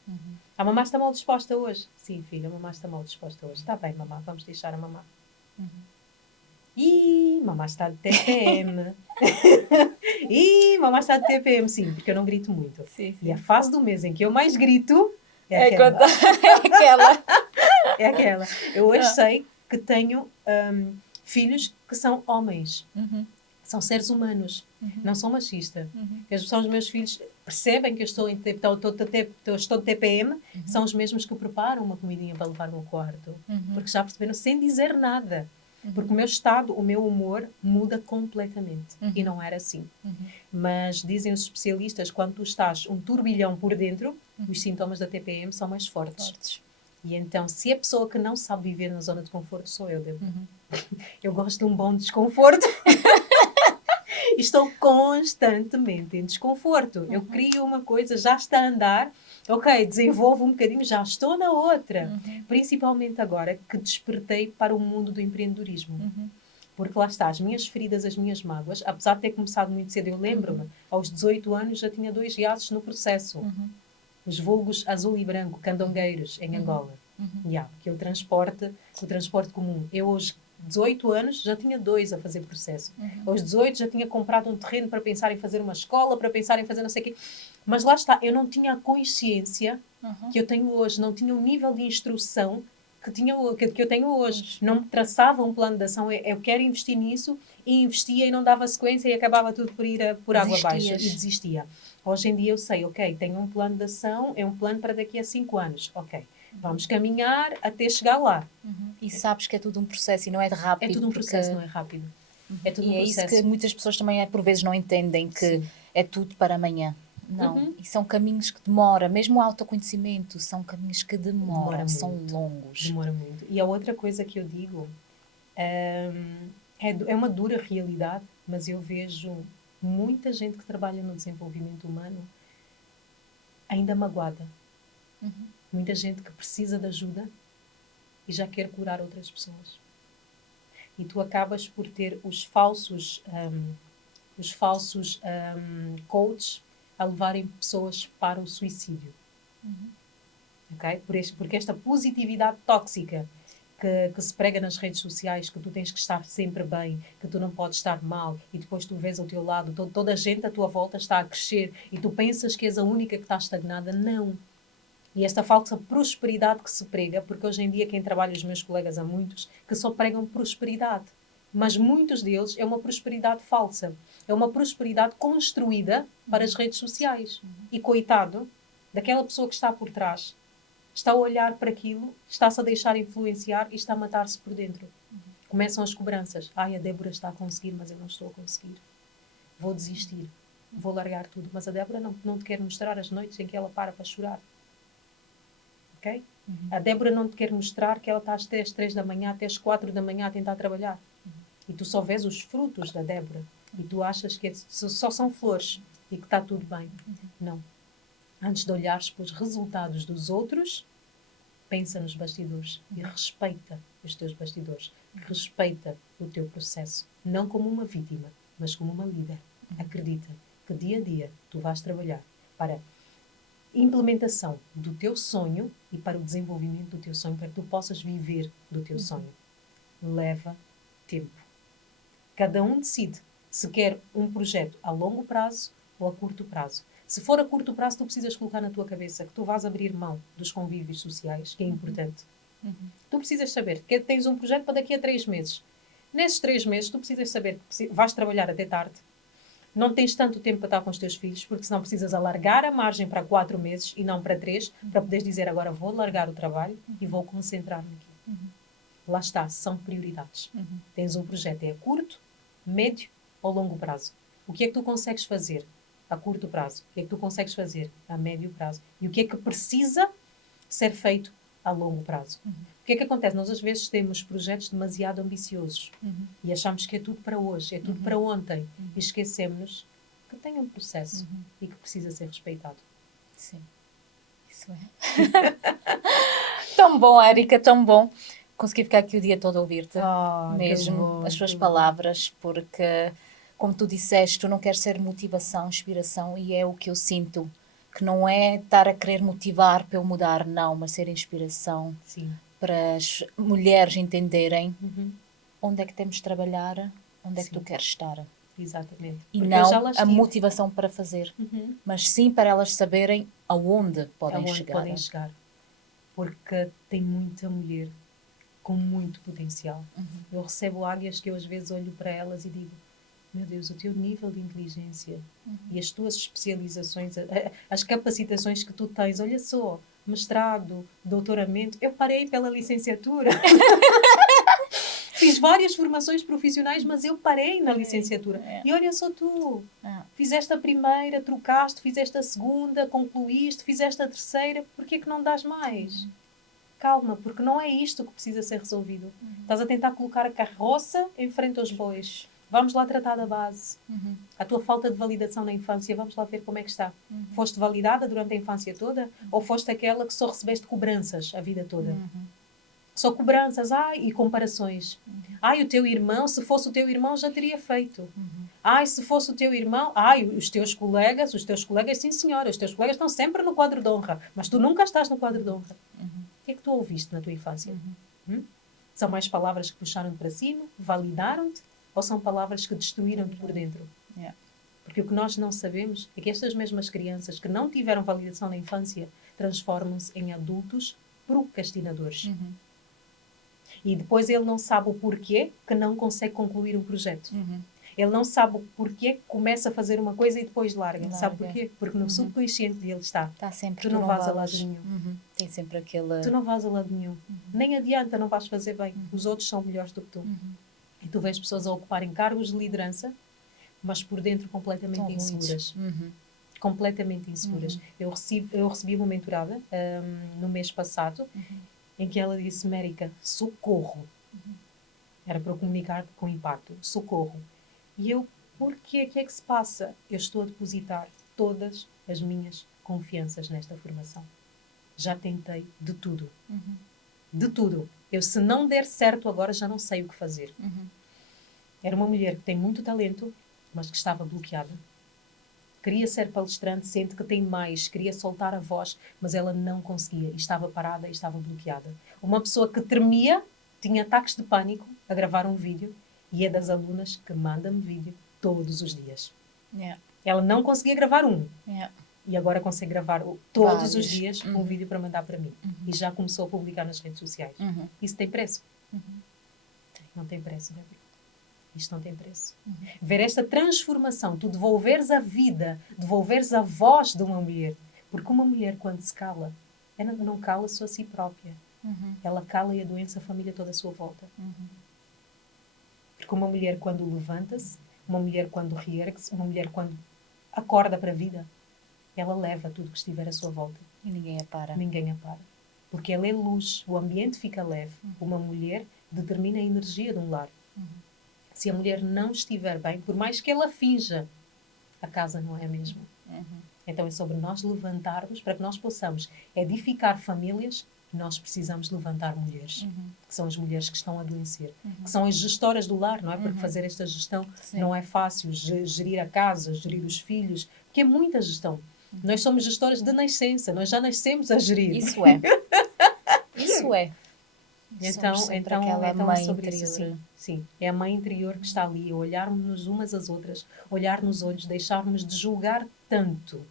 A mamá está mal disposta hoje? Sim, filha, a mamá está mal disposta hoje. Está bem, mamá, vamos deixar a mamá. Ih, mamá está de TPM. Ih, mamá está de TPM, sim, porque eu não grito muito. Sim. E a fase do mês em que eu mais grito é aquela. É aquela. Eu hoje sei que tenho filhos que são homens. São seres humanos. Não são machistas. São os meus filhos, percebem que eu estou de TPM, são os mesmos que preparam uma comidinha para levar no quarto. Porque já perceberam, sem dizer nada. Porque o meu estado, o meu humor muda completamente. E não era assim. Mas dizem os especialistas, quando tu estás um turbilhão por dentro, os sintomas da TPM são mais fortes. E então, se a pessoa que não sabe viver na zona de conforto sou eu, Débora. Eu gosto de um bom desconforto. Estou constantemente em desconforto. Eu crio uma coisa, já está a andar, ok, desenvolvo um bocadinho, já estou na outra. Principalmente agora que despertei para o mundo do empreendedorismo. Porque lá está, as minhas feridas, as minhas mágoas, apesar de ter começado muito cedo, eu lembro-me, aos 18 anos já tinha 2 riachos no processo. Os vulgos azul e branco, candongueiros, em Angola. Que é o transporte comum. Eu hoje 18 anos já tinha 2 a fazer processo. Aos 18 já tinha comprado um terreno para pensar em fazer uma escola, para pensar em fazer não sei o quê. Mas lá está, eu não tinha a consciência que eu tenho hoje, não tinha o nível de instrução que eu tenho hoje. Não me traçava um plano de ação. Eu quero investir nisso e investia e não dava sequência e acabava tudo por ir por água abaixo e desistia. Hoje em dia eu sei, ok, tenho um plano de ação, é um plano para daqui a 5 anos. Ok, vamos caminhar até chegar lá. E sabes que é tudo um processo e não é rápido. É tudo um processo, não é rápido. É tudo um processo. É isso que muitas pessoas também, por vezes, não entendem, que é tudo para amanhã. Não. E são caminhos que demoram. Mesmo o autoconhecimento, são caminhos que demoram, são longos. Demora muito. E a outra coisa que eu digo, é uma dura realidade, mas eu vejo muita gente que trabalha no desenvolvimento humano ainda magoada. Muita gente que precisa de ajuda e já quer curar outras pessoas. E tu acabas por ter os falsos coaches a levarem pessoas para o suicídio. Okay? Porque esta positividade tóxica que se prega nas redes sociais, que tu tens que estar sempre bem, que tu não podes estar mal, e depois tu vês ao teu lado, toda a gente à tua volta está a crescer, e tu pensas que és a única que está estagnada. Não. E esta falsa prosperidade que se prega, porque hoje em dia quem trabalha, os meus colegas, há muitos, que só pregam prosperidade. Mas muitos deles é uma prosperidade falsa. É uma prosperidade construída para as redes sociais. E coitado daquela pessoa que está por trás. Está a olhar para aquilo, está-se a deixar influenciar e está a matar-se por dentro. Começam as cobranças. Ai, a Débora está a conseguir, mas eu não estou a conseguir. Vou desistir. Vou largar tudo. Mas a Débora não te quer mostrar as noites em que ela para chorar. Okay? A Débora não te quer mostrar que ela está até às 3 da manhã, até às 4 da manhã a tentar trabalhar. E tu só vês os frutos da Débora. E tu achas que só são flores e que está tudo bem. Não. Antes de olhares para os resultados dos outros, pensa nos bastidores e respeita os teus bastidores. Respeita o teu processo. Não como uma vítima, mas como uma líder. Acredita que dia a dia tu vais trabalhar para implementação do teu sonho e para o desenvolvimento do teu sonho, para que tu possas viver do teu sonho. Leva tempo. Cada um decide se quer um projeto a longo prazo ou a curto prazo. Se for a curto prazo, tu precisas colocar na tua cabeça que tu vais abrir mão dos convívios sociais, que é importante. Tu precisas saber que tens um projeto para daqui a 3 meses. Nesses 3 meses, tu precisas saber que vais trabalhar até tarde. Não tens tanto tempo para estar com os teus filhos, porque senão precisas alargar a margem para 4 meses e não para 3, para poderes dizer agora vou largar o trabalho e vou concentrar-me aqui. Lá está, são prioridades. Tens um projeto a curto, médio ou longo prazo. O que é que tu consegues fazer a curto prazo? O que é que tu consegues fazer a médio prazo? E o que é que precisa ser feito a longo prazo? O que é que acontece? Nós às vezes temos projetos demasiado ambiciosos e achamos que é tudo para hoje, é tudo para ontem. E esquecemos que tem um processo e que precisa ser respeitado. Sim, isso é. Tão bom, Érica, tão bom. Consegui ficar aqui o dia todo a ouvir-te. Mesmo bom, as tuas palavras, porque, como tu disseste, tu não queres ser motivação, inspiração, e é o que eu sinto. Que não é estar a querer motivar para eu mudar, não, mas ser inspiração. Sim. Para as mulheres entenderem onde é que temos de trabalhar, onde é que tu queres estar. Exatamente. E porque não a motivação para fazer, mas sim para elas saberem aonde podem chegar. Porque tem muita mulher com muito potencial. Eu recebo águias que eu às vezes olho para elas e digo, meu Deus, o teu nível de inteligência e as tuas especializações, as capacitações que tu tens, olha só, mestrado, doutoramento, eu parei pela licenciatura. Fiz várias formações profissionais, mas eu parei na licenciatura. E olha só tu, fizeste a primeira, trocaste, fizeste a segunda, concluíste, fizeste a terceira, porquê que não dás mais? Calma, porque não é isto que precisa ser resolvido. Estás a tentar colocar a carroça em frente aos bois. Vamos lá tratar da base. A tua falta de validação na infância, vamos lá ver como é que está. Foste validada durante a infância toda? Ou foste aquela que só recebeste cobranças a vida toda? Só cobranças, e comparações. O teu irmão, se fosse o teu irmão, já teria feito. Se fosse o teu irmão, os teus colegas, sim senhora, os teus colegas estão sempre no quadro de honra, mas tu nunca estás no quadro de honra. O que é que tu ouviste na tua infância? São mais palavras que puxaram-te para cima, validaram-te, ou são palavras que destruíram-te por dentro? Porque o que nós não sabemos é que estas mesmas crianças que não tiveram validação na infância transformam-se em adultos procrastinadores. E depois ele não sabe o porquê que não consegue concluir um projeto. Ele não sabe o porquê que começa a fazer uma coisa e depois larga. Sabe porquê? Porque no subconsciente dele está sempre, tu não vais a lado nenhum. Tem sempre aquele... Tu não vais a lado nenhum. Nem adianta, não vais fazer bem. Os outros são melhores do que tu. E tu vês pessoas a ocuparem cargos de liderança, mas por dentro completamente inseguras. Completamente inseguras. Eu recebi uma mentorada no mês passado, em que ela disse, Mérica, socorro. Era para eu comunicar com impacto. Socorro. E eu, porquê? O que é que se passa? Eu estou a depositar todas as minhas confianças nesta formação. Já tentei de tudo. De tudo. Eu, se não der certo agora, já não sei o que fazer. Era uma mulher que tem muito talento, mas que estava bloqueada. Queria ser palestrante, sente que tem mais, queria soltar a voz, mas ela não conseguia. E estava parada e estava bloqueada. Uma pessoa que tremia tinha ataques de pânico a gravar um vídeo e é das alunas que manda-me vídeo todos os dias. Yeah. Ela não conseguia gravar um. Yeah. E agora consegue gravar todos os Vários. dias um vídeo para mandar para mim. E já começou a publicar nas redes sociais. Isso tem preço? Não tem preço, Gabi. Isto não tem preço. Ver esta transformação, tu devolveres a vida, devolveres a voz de uma mulher. Porque uma mulher, quando se cala, ela não cala só a si própria. Ela cala e adoeça a família toda à sua volta. Porque uma mulher, quando levanta-se, uma mulher, quando reergue-se, uma mulher, quando acorda para a vida, ela leva tudo que estiver à sua volta. E ninguém a para. Ninguém a para. Porque ela é luz, o ambiente fica leve. Uma mulher determina a energia de um lar. Se a mulher não estiver bem, por mais que ela finja, a casa não é a mesma. Então é sobre nós levantarmos para que nós possamos edificar famílias. Nós precisamos levantar mulheres, que são as mulheres que estão a adoecer, que são as gestoras do lar, não é? Porque fazer esta gestão não é fácil, gerir a casa, gerir os filhos, porque é muita gestão. Nós somos gestoras de nascença, nós já nascemos a gerir. Isso é. Isso é. Então aquela mãe é sobre interior. isso, sim. É a mãe interior que está ali, olharmos umas às outras, olhar nos olhos, deixarmos de julgar tanto.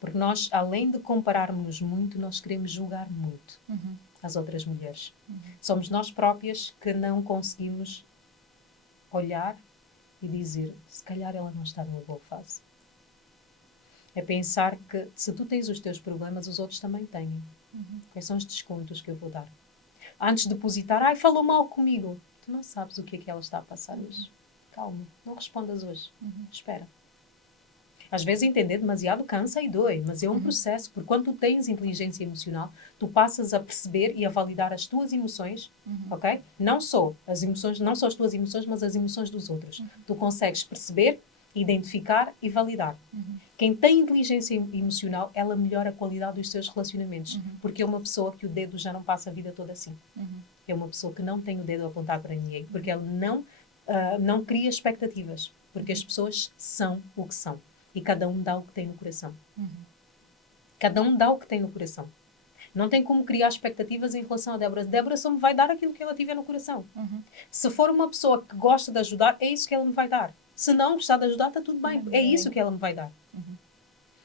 Porque nós, além de compararmos muito, nós queremos julgar muito as outras mulheres. Somos nós próprias que não conseguimos olhar e dizer, se calhar ela não está numa boa fase. É pensar que se tu tens os teus problemas, os outros também têm. Quais são os descontos que eu vou dar? Antes de depositar, falou mal comigo. Tu não sabes o que é que ela está a passar hoje. Calma, não respondas hoje. Espera. Às vezes entender demasiado cansa e dói, mas é um processo, porque quando tu tens inteligência emocional, tu passas a perceber e a validar as tuas emoções, ok? Não só as emoções, não só as tuas emoções, mas as emoções dos outros. Tu consegues perceber, identificar e validar. Quem tem inteligência emocional, ela melhora a qualidade dos seus relacionamentos, porque é uma pessoa que o dedo já não passa a vida toda assim. É uma pessoa que não tem o dedo a apontar para ninguém, porque ela não cria expectativas, porque as pessoas são o que são. E cada um dá o que tem no coração. Cada um dá o que tem no coração. Não tem como criar expectativas em relação a Débora. Débora só me vai dar aquilo que ela tiver no coração. Se for uma pessoa que gosta de ajudar, é isso que ela me vai dar. Se não gostar de ajudar, está tudo bem. É isso que ela me vai dar.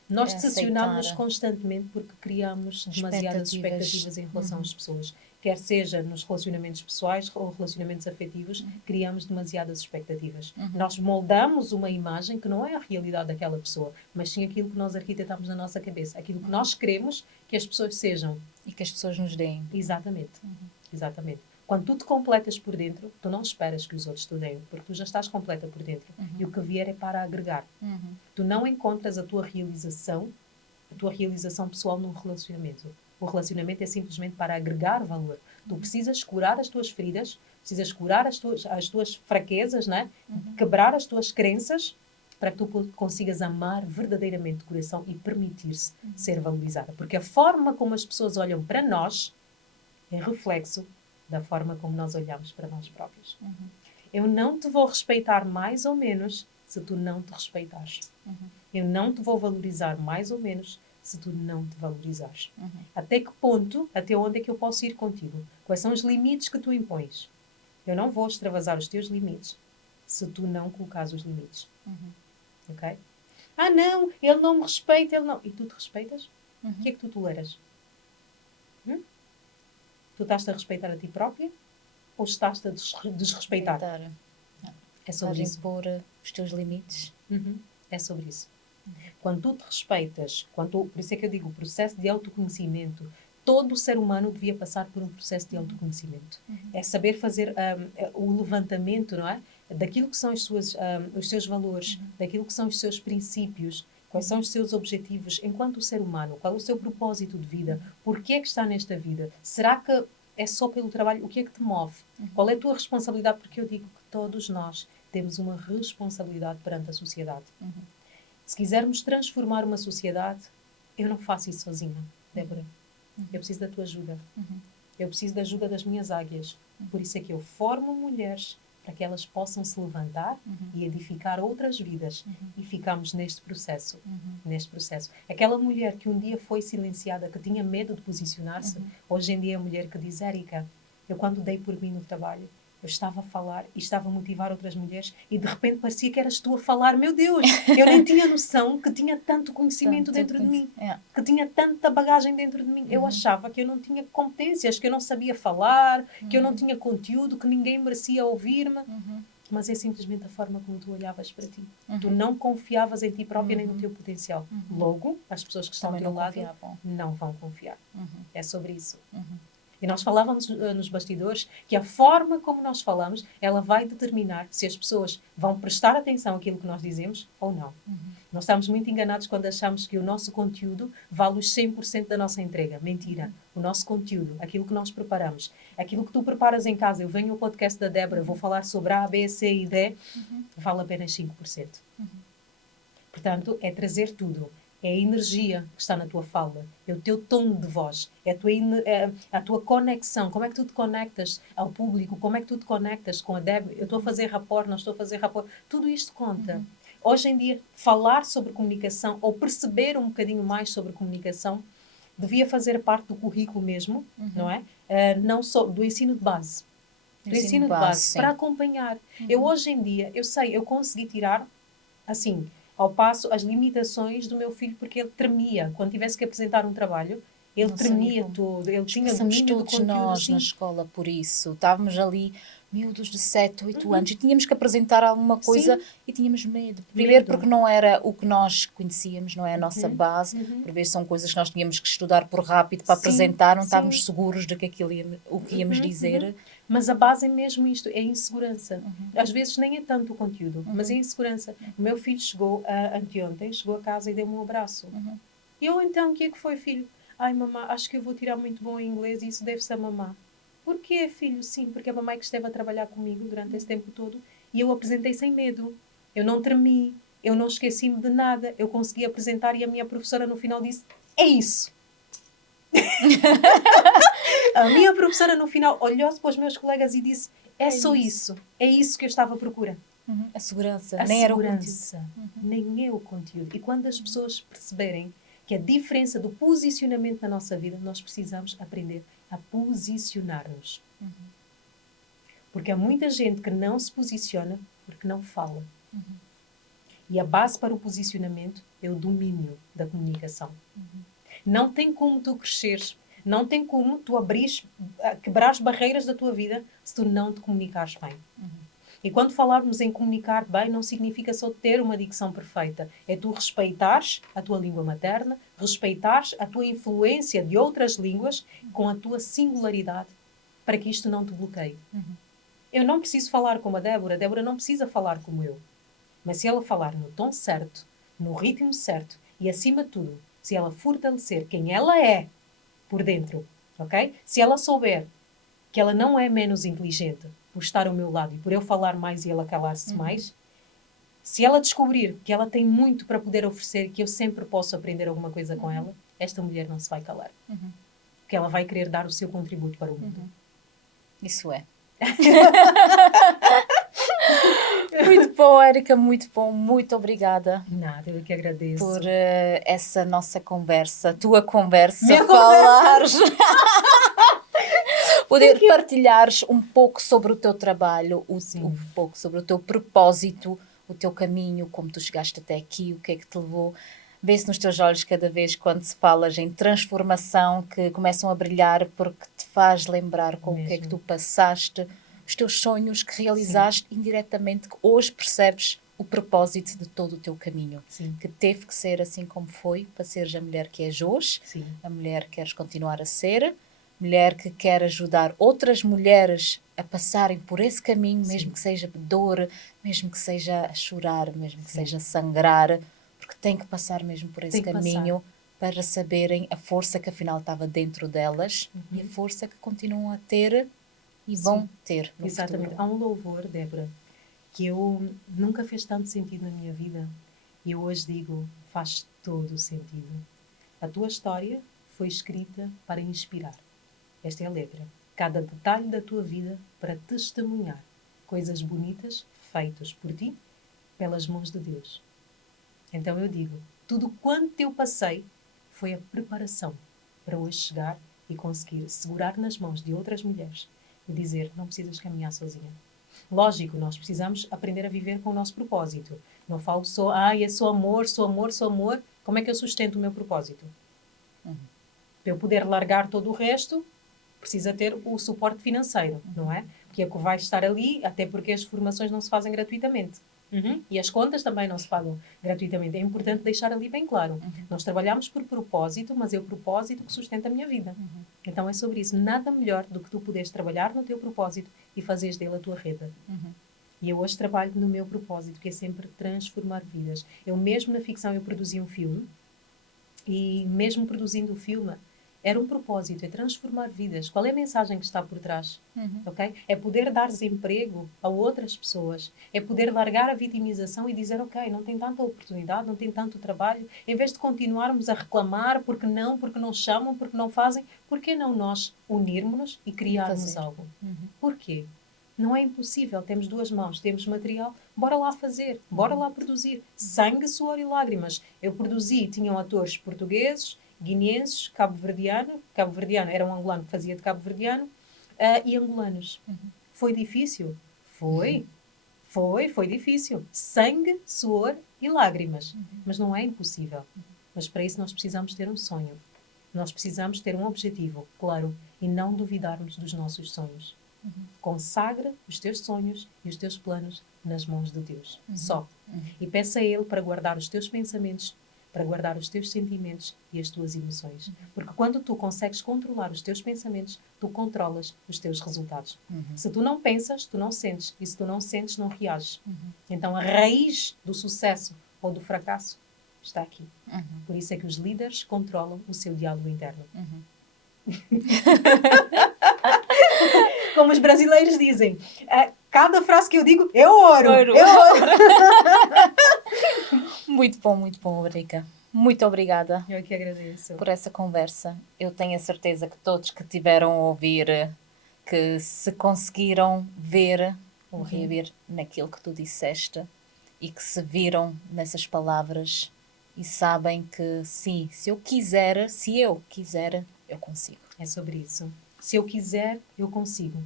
Nós decepcionamos-nos constantemente porque criamos demasiadas expectativas em relação às pessoas. Quer seja nos relacionamentos pessoais ou relacionamentos afetivos, criamos demasiadas expectativas. Nós moldamos uma imagem que não é a realidade daquela pessoa, mas sim aquilo que nós arquitetamos na nossa cabeça. Aquilo que nós queremos que as pessoas sejam. E que as pessoas nos deem. Exatamente. Exatamente. Quando tu te completas por dentro, tu não esperas que os outros te deem, porque tu já estás completa por dentro. E o que vier é para agregar. Tu não encontras a tua realização pessoal num relacionamento. O relacionamento é simplesmente para agregar valor. Tu precisas curar as tuas feridas, precisas curar as tuas fraquezas, né? Quebrar as tuas crenças, para que tu consigas amar verdadeiramente de coração e permitir-se ser valorizada. Porque a forma como as pessoas olham para nós é reflexo da forma como nós olhamos para nós próprios. Eu não te vou respeitar mais ou menos se tu não te respeitares. Eu não te vou valorizar mais ou menos se tu não te valorizares. Até que ponto, até onde é que eu posso ir contigo? Quais são os limites que tu impões? Eu não vou extravasar os teus limites se tu não colocares os limites. Ok? Não, ele não me respeita, ele não... E tu te respeitas? O que é que tu toleras? Tu estás-te a respeitar a ti própria? Ou estás-te a desrespeitar? É sobre isso. Impor os teus limites. É sobre isso. Quando tu te respeitas, por isso é que eu digo, o processo de autoconhecimento, todo o ser humano devia passar por um processo de autoconhecimento. É saber fazer o levantamento, não é? Daquilo que são os seus valores, daquilo que são os seus princípios, quais são os seus objetivos enquanto ser humano, qual é o seu propósito de vida, porquê é que está nesta vida, será que é só pelo trabalho, o que é que te move, qual é a tua responsabilidade, porque eu digo que todos nós temos uma responsabilidade perante a sociedade. Se quisermos transformar uma sociedade, eu não faço isso sozinha, Débora. Eu preciso da tua ajuda. Eu preciso da ajuda das minhas águias. Por isso é que eu formo mulheres para que elas possam se levantar e edificar outras vidas. E ficamos neste processo. Neste processo. Aquela mulher que um dia foi silenciada, que tinha medo de posicionar-se, hoje em dia é a mulher que diz, Érica, Eu, quando dei por mim no trabalho, eu estava a falar e estava a motivar outras mulheres e de repente parecia que eras tu a falar. Meu Deus, eu nem tinha noção que tinha tanto conhecimento dentro de mim, que tinha tanta bagagem dentro de mim. Eu achava que eu não tinha competências, que eu não sabia falar, que eu não tinha conteúdo, que ninguém merecia ouvir-me. Mas é simplesmente a forma como tu olhavas para ti. Tu não confiavas em ti própria nem no teu potencial. Logo, as pessoas que estão ao teu lado não vão confiar. É sobre isso. E nós falávamos nos bastidores que a forma como nós falamos, ela vai determinar se as pessoas vão prestar atenção àquilo que nós dizemos ou não. Nós estamos muito enganados quando achamos que o nosso conteúdo vale os 100% da nossa entrega. Mentira. O nosso conteúdo, aquilo que nós preparamos, aquilo que tu preparas em casa, eu venho ao podcast da Débora, vou falar sobre A, B, C e D, vale apenas 5%. Portanto, é trazer tudo. É a energia que está na tua fala, é o teu tom de voz, é a tua conexão. Como é que tu te conectas ao público? Como é que tu te conectas com a Débora? Eu estou a fazer rapport, não estou a fazer rapport. Tudo isto conta. Hoje em dia, falar sobre comunicação ou perceber um bocadinho mais sobre comunicação devia fazer parte do currículo mesmo, não é? Não só do ensino de base. Do ensino de base, para acompanhar. Eu hoje em dia, eu consegui tirar, assim, ao passo, as limitações do meu filho, porque ele tremia. Quando tivesse que apresentar um trabalho, ele tremia todo. Ele tinha domínio do todos conteúdo. Nós na escola por isso. Estávamos ali, miúdos de 7, 8 anos, e tínhamos que apresentar alguma coisa e tínhamos medo. Primeiro porque não era o que nós conhecíamos, não é a nossa base. Por vezes são coisas que nós tínhamos que estudar por rápido para apresentar, não estávamos seguros de que o que íamos dizer. Mas a base é mesmo isto, é a insegurança. Às vezes nem é tanto o conteúdo, mas é a insegurança. O meu filho chegou anteontem, chegou a casa e deu-me um abraço. E eu, então, o que é que foi, filho? Ai, mamã, acho que eu vou tirar muito bom em inglês e isso deve-se a mamã. Porquê, filho? Sim, porque a mamãe que esteve a trabalhar comigo durante esse tempo todo e eu apresentei sem medo. Eu não tremi, eu não esqueci-me de nada. Eu consegui apresentar e a minha professora no final disse, é isso. A minha professora no final olhou-se para os meus colegas e disse, é só isso. É isso que eu estava à procura. A segurança. Nem era o conteúdo. Nem é o conteúdo. E quando as pessoas perceberem que a diferença do posicionamento na nossa vida, nós precisamos aprender a posicionar-nos. Porque há muita gente que não se posiciona porque não fala. E a base para o posicionamento é o domínio da comunicação. Não tem como tu cresceres, não tem como tu quebrar as barreiras da tua vida se tu não te comunicares bem. E quando falarmos em comunicar bem, não significa só ter uma dicção perfeita. É tu respeitares a tua língua materna, respeitares a tua influência de outras línguas com a tua singularidade, para que isto não te bloqueie. Eu não preciso falar como a Débora não precisa falar como eu. Mas se ela falar no tom certo, no ritmo certo e, acima de tudo, se ela fortalecer quem ela é por dentro, ok? Se ela souber que ela não é menos inteligente por estar ao meu lado e por eu falar mais e ela calar-se mais, se ela descobrir que ela tem muito para poder oferecer e que eu sempre posso aprender alguma coisa com ela, esta mulher não se vai calar. Porque ela vai querer dar o seu contributo para o mundo. Isso é. Muito bom, Érica, muito bom. Muito obrigada. Nada, eu que agradeço. Por essa nossa conversa, tua conversa, Minha falares. Poder partilhares um pouco sobre o teu trabalho, um pouco sobre o teu propósito, o teu caminho, como tu chegaste até aqui, o que é que te levou. Vê-se nos teus olhos cada vez quando se falas em transformação que começam a brilhar porque te faz lembrar com o que é que tu passaste, os teus sonhos que realizaste indiretamente, que hoje percebes o propósito de todo o teu caminho. Que teve que ser assim como foi para seres a mulher que és hoje, a mulher que queres continuar a ser, mulher que quer ajudar outras mulheres a passarem por esse caminho, mesmo que seja de dor, mesmo que seja a chorar, mesmo que seja a sangrar, porque tem que passar mesmo por esse caminho para saberem a força que afinal estava dentro delas e a força que continuam a ter e vão ter no Exatamente. futuro. Há um louvor, Débora, que eu nunca fez tanto sentido na minha vida e eu hoje digo, faz todo o sentido. A tua história foi escrita para inspirar. Esta é a letra. Cada detalhe da tua vida para testemunhar coisas bonitas feitas por ti, pelas mãos de Deus. Então eu digo, tudo quanto eu passei foi a preparação para hoje chegar e conseguir segurar nas mãos de outras mulheres e dizer, não precisas caminhar sozinha. Lógico, nós precisamos aprender a viver com o nosso propósito. Não falo só, é só amor, só amor, só amor. Como é que eu sustento o meu propósito? Para eu poder largar todo o resto, precisa ter o suporte financeiro, não é? Porque é que vai estar ali, até porque as formações não se fazem gratuitamente. E as contas também não se pagam gratuitamente. É importante deixar ali bem claro. Nós trabalhamos por propósito, mas é o propósito que sustenta a minha vida. Então é sobre isso. Nada melhor do que tu poderes trabalhar no teu propósito e fazeres dele a tua rede. E eu hoje trabalho no meu propósito, que é sempre transformar vidas. Eu mesmo na ficção eu produzi um filme e mesmo produzindo o filme era um propósito, é transformar vidas. Qual é a mensagem que está por trás? Okay? É poder dar emprego a outras pessoas. É poder largar a vitimização e dizer, ok, não tem tanta oportunidade, não tem tanto trabalho. Em vez de continuarmos a reclamar porque não chamam, porque não fazem, por que não nós unirmos-nos e criarmos algo? Porquê? Não é impossível. Temos duas mãos, temos material. Bora lá fazer, bora lá produzir. Sangue, suor e lágrimas. Eu produzi, tinham atores portugueses, guineenses, cabo-verdiano era um angolano que fazia de cabo-verdiano, e angolanos. Foi difícil? Foi difícil. Sangue, suor e lágrimas. Mas não é impossível. Mas para isso nós precisamos ter um sonho. Nós precisamos ter um objetivo, claro, e não duvidarmos dos nossos sonhos. Consagra os teus sonhos e os teus planos nas mãos de Deus. Só. E peça a Ele para guardar os teus pensamentos, para guardar os teus sentimentos e as tuas emoções. Porque quando tu consegues controlar os teus pensamentos, tu controlas os teus resultados. Se tu não pensas, tu não sentes. E se tu não sentes, não reages. Então a raiz do sucesso ou do fracasso está aqui. Por isso é que os líderes controlam o seu diálogo interno. Como os brasileiros dizem, cada frase que eu digo, eu oro. Eu oro. Muito bom, Rica. Muito obrigada. Eu que agradeço. Por essa conversa. Eu tenho a certeza que todos que tiveram a ouvir, que se conseguiram ver ou rever naquilo que tu disseste e que se viram nessas palavras e sabem que sim, se eu quiser, eu consigo. É sobre isso. Se eu quiser, eu consigo.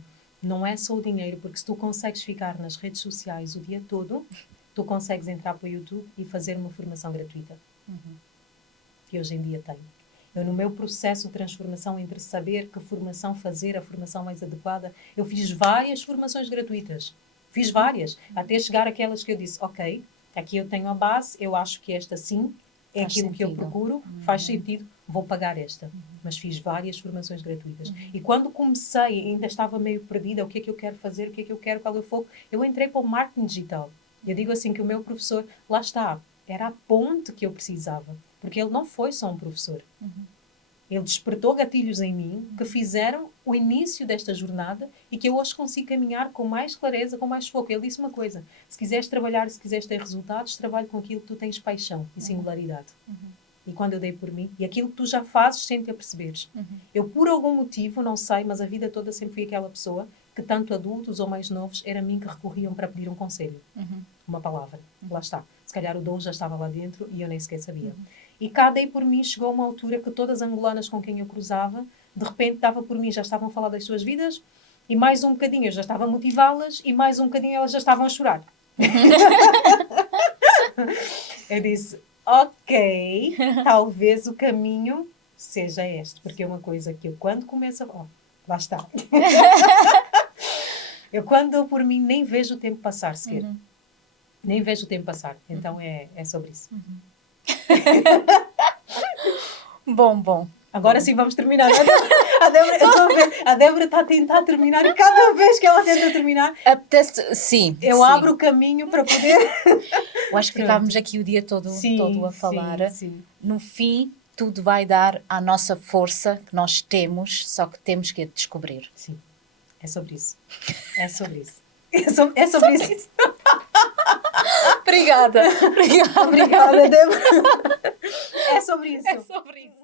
Não é só o dinheiro, porque se tu consegues ficar nas redes sociais o dia todo, tu consegues entrar para o YouTube e fazer uma formação gratuita. Que hoje em dia tenho. Eu, no meu processo de transformação entre saber que formação fazer, a formação mais adequada, eu fiz várias formações gratuitas. Fiz várias. Até chegar àquelas que eu disse, ok, aqui eu tenho a base, eu acho que esta sim, é Faz aquilo sentido. que eu procuro, faz sentido, vou pagar esta. Mas fiz várias formações gratuitas. E quando comecei, ainda estava meio perdida, o que é que eu quero fazer, o que é que eu quero, qual é o foco, eu entrei para o marketing digital. Eu digo assim que o meu professor, lá está, era a ponte que eu precisava. Porque ele não foi só um professor. Ele despertou gatilhos em mim que fizeram o início desta jornada e que eu hoje consigo caminhar com mais clareza, com mais foco. Ele disse uma coisa, se quiseres trabalhar, se quiseres ter resultados, trabalhe com aquilo que tu tens paixão e singularidade. E quando eu dei por mim, e aquilo que tu já fazes sem te aperceberes. Eu, por algum motivo, não sei, mas a vida toda sempre fui aquela pessoa que tanto adultos ou mais novos, era a mim que recorriam para pedir um conselho. Uma palavra. Lá está. Se calhar o dom já estava lá dentro e eu nem sequer sabia. E cá dei por mim, chegou uma altura que todas as angolanas com quem eu cruzava, de repente dava por mim, já estavam a falar das suas vidas, e mais um bocadinho eu já estava a motivá-las, e mais um bocadinho elas já estavam a chorar. Eu disse, ok, talvez o caminho seja este, porque é uma coisa que eu quando começo a... lá está. Eu quando dou por mim nem vejo o tempo passar sequer. Nem vejo o tempo passar. Então é sobre isso. Bom. Agora sim vamos terminar. A Débora está a tentar terminar e cada vez que ela tenta terminar, sim. Eu abro o caminho para poder... Eu acho que ficávamos aqui o dia todo a falar. Sim. No fim, tudo vai dar à nossa força que nós temos, só que temos que a descobrir. Sim. É sobre isso. É sobre isso. É sobre isso. Obrigada, Débora. É sobre isso. É sobre isso.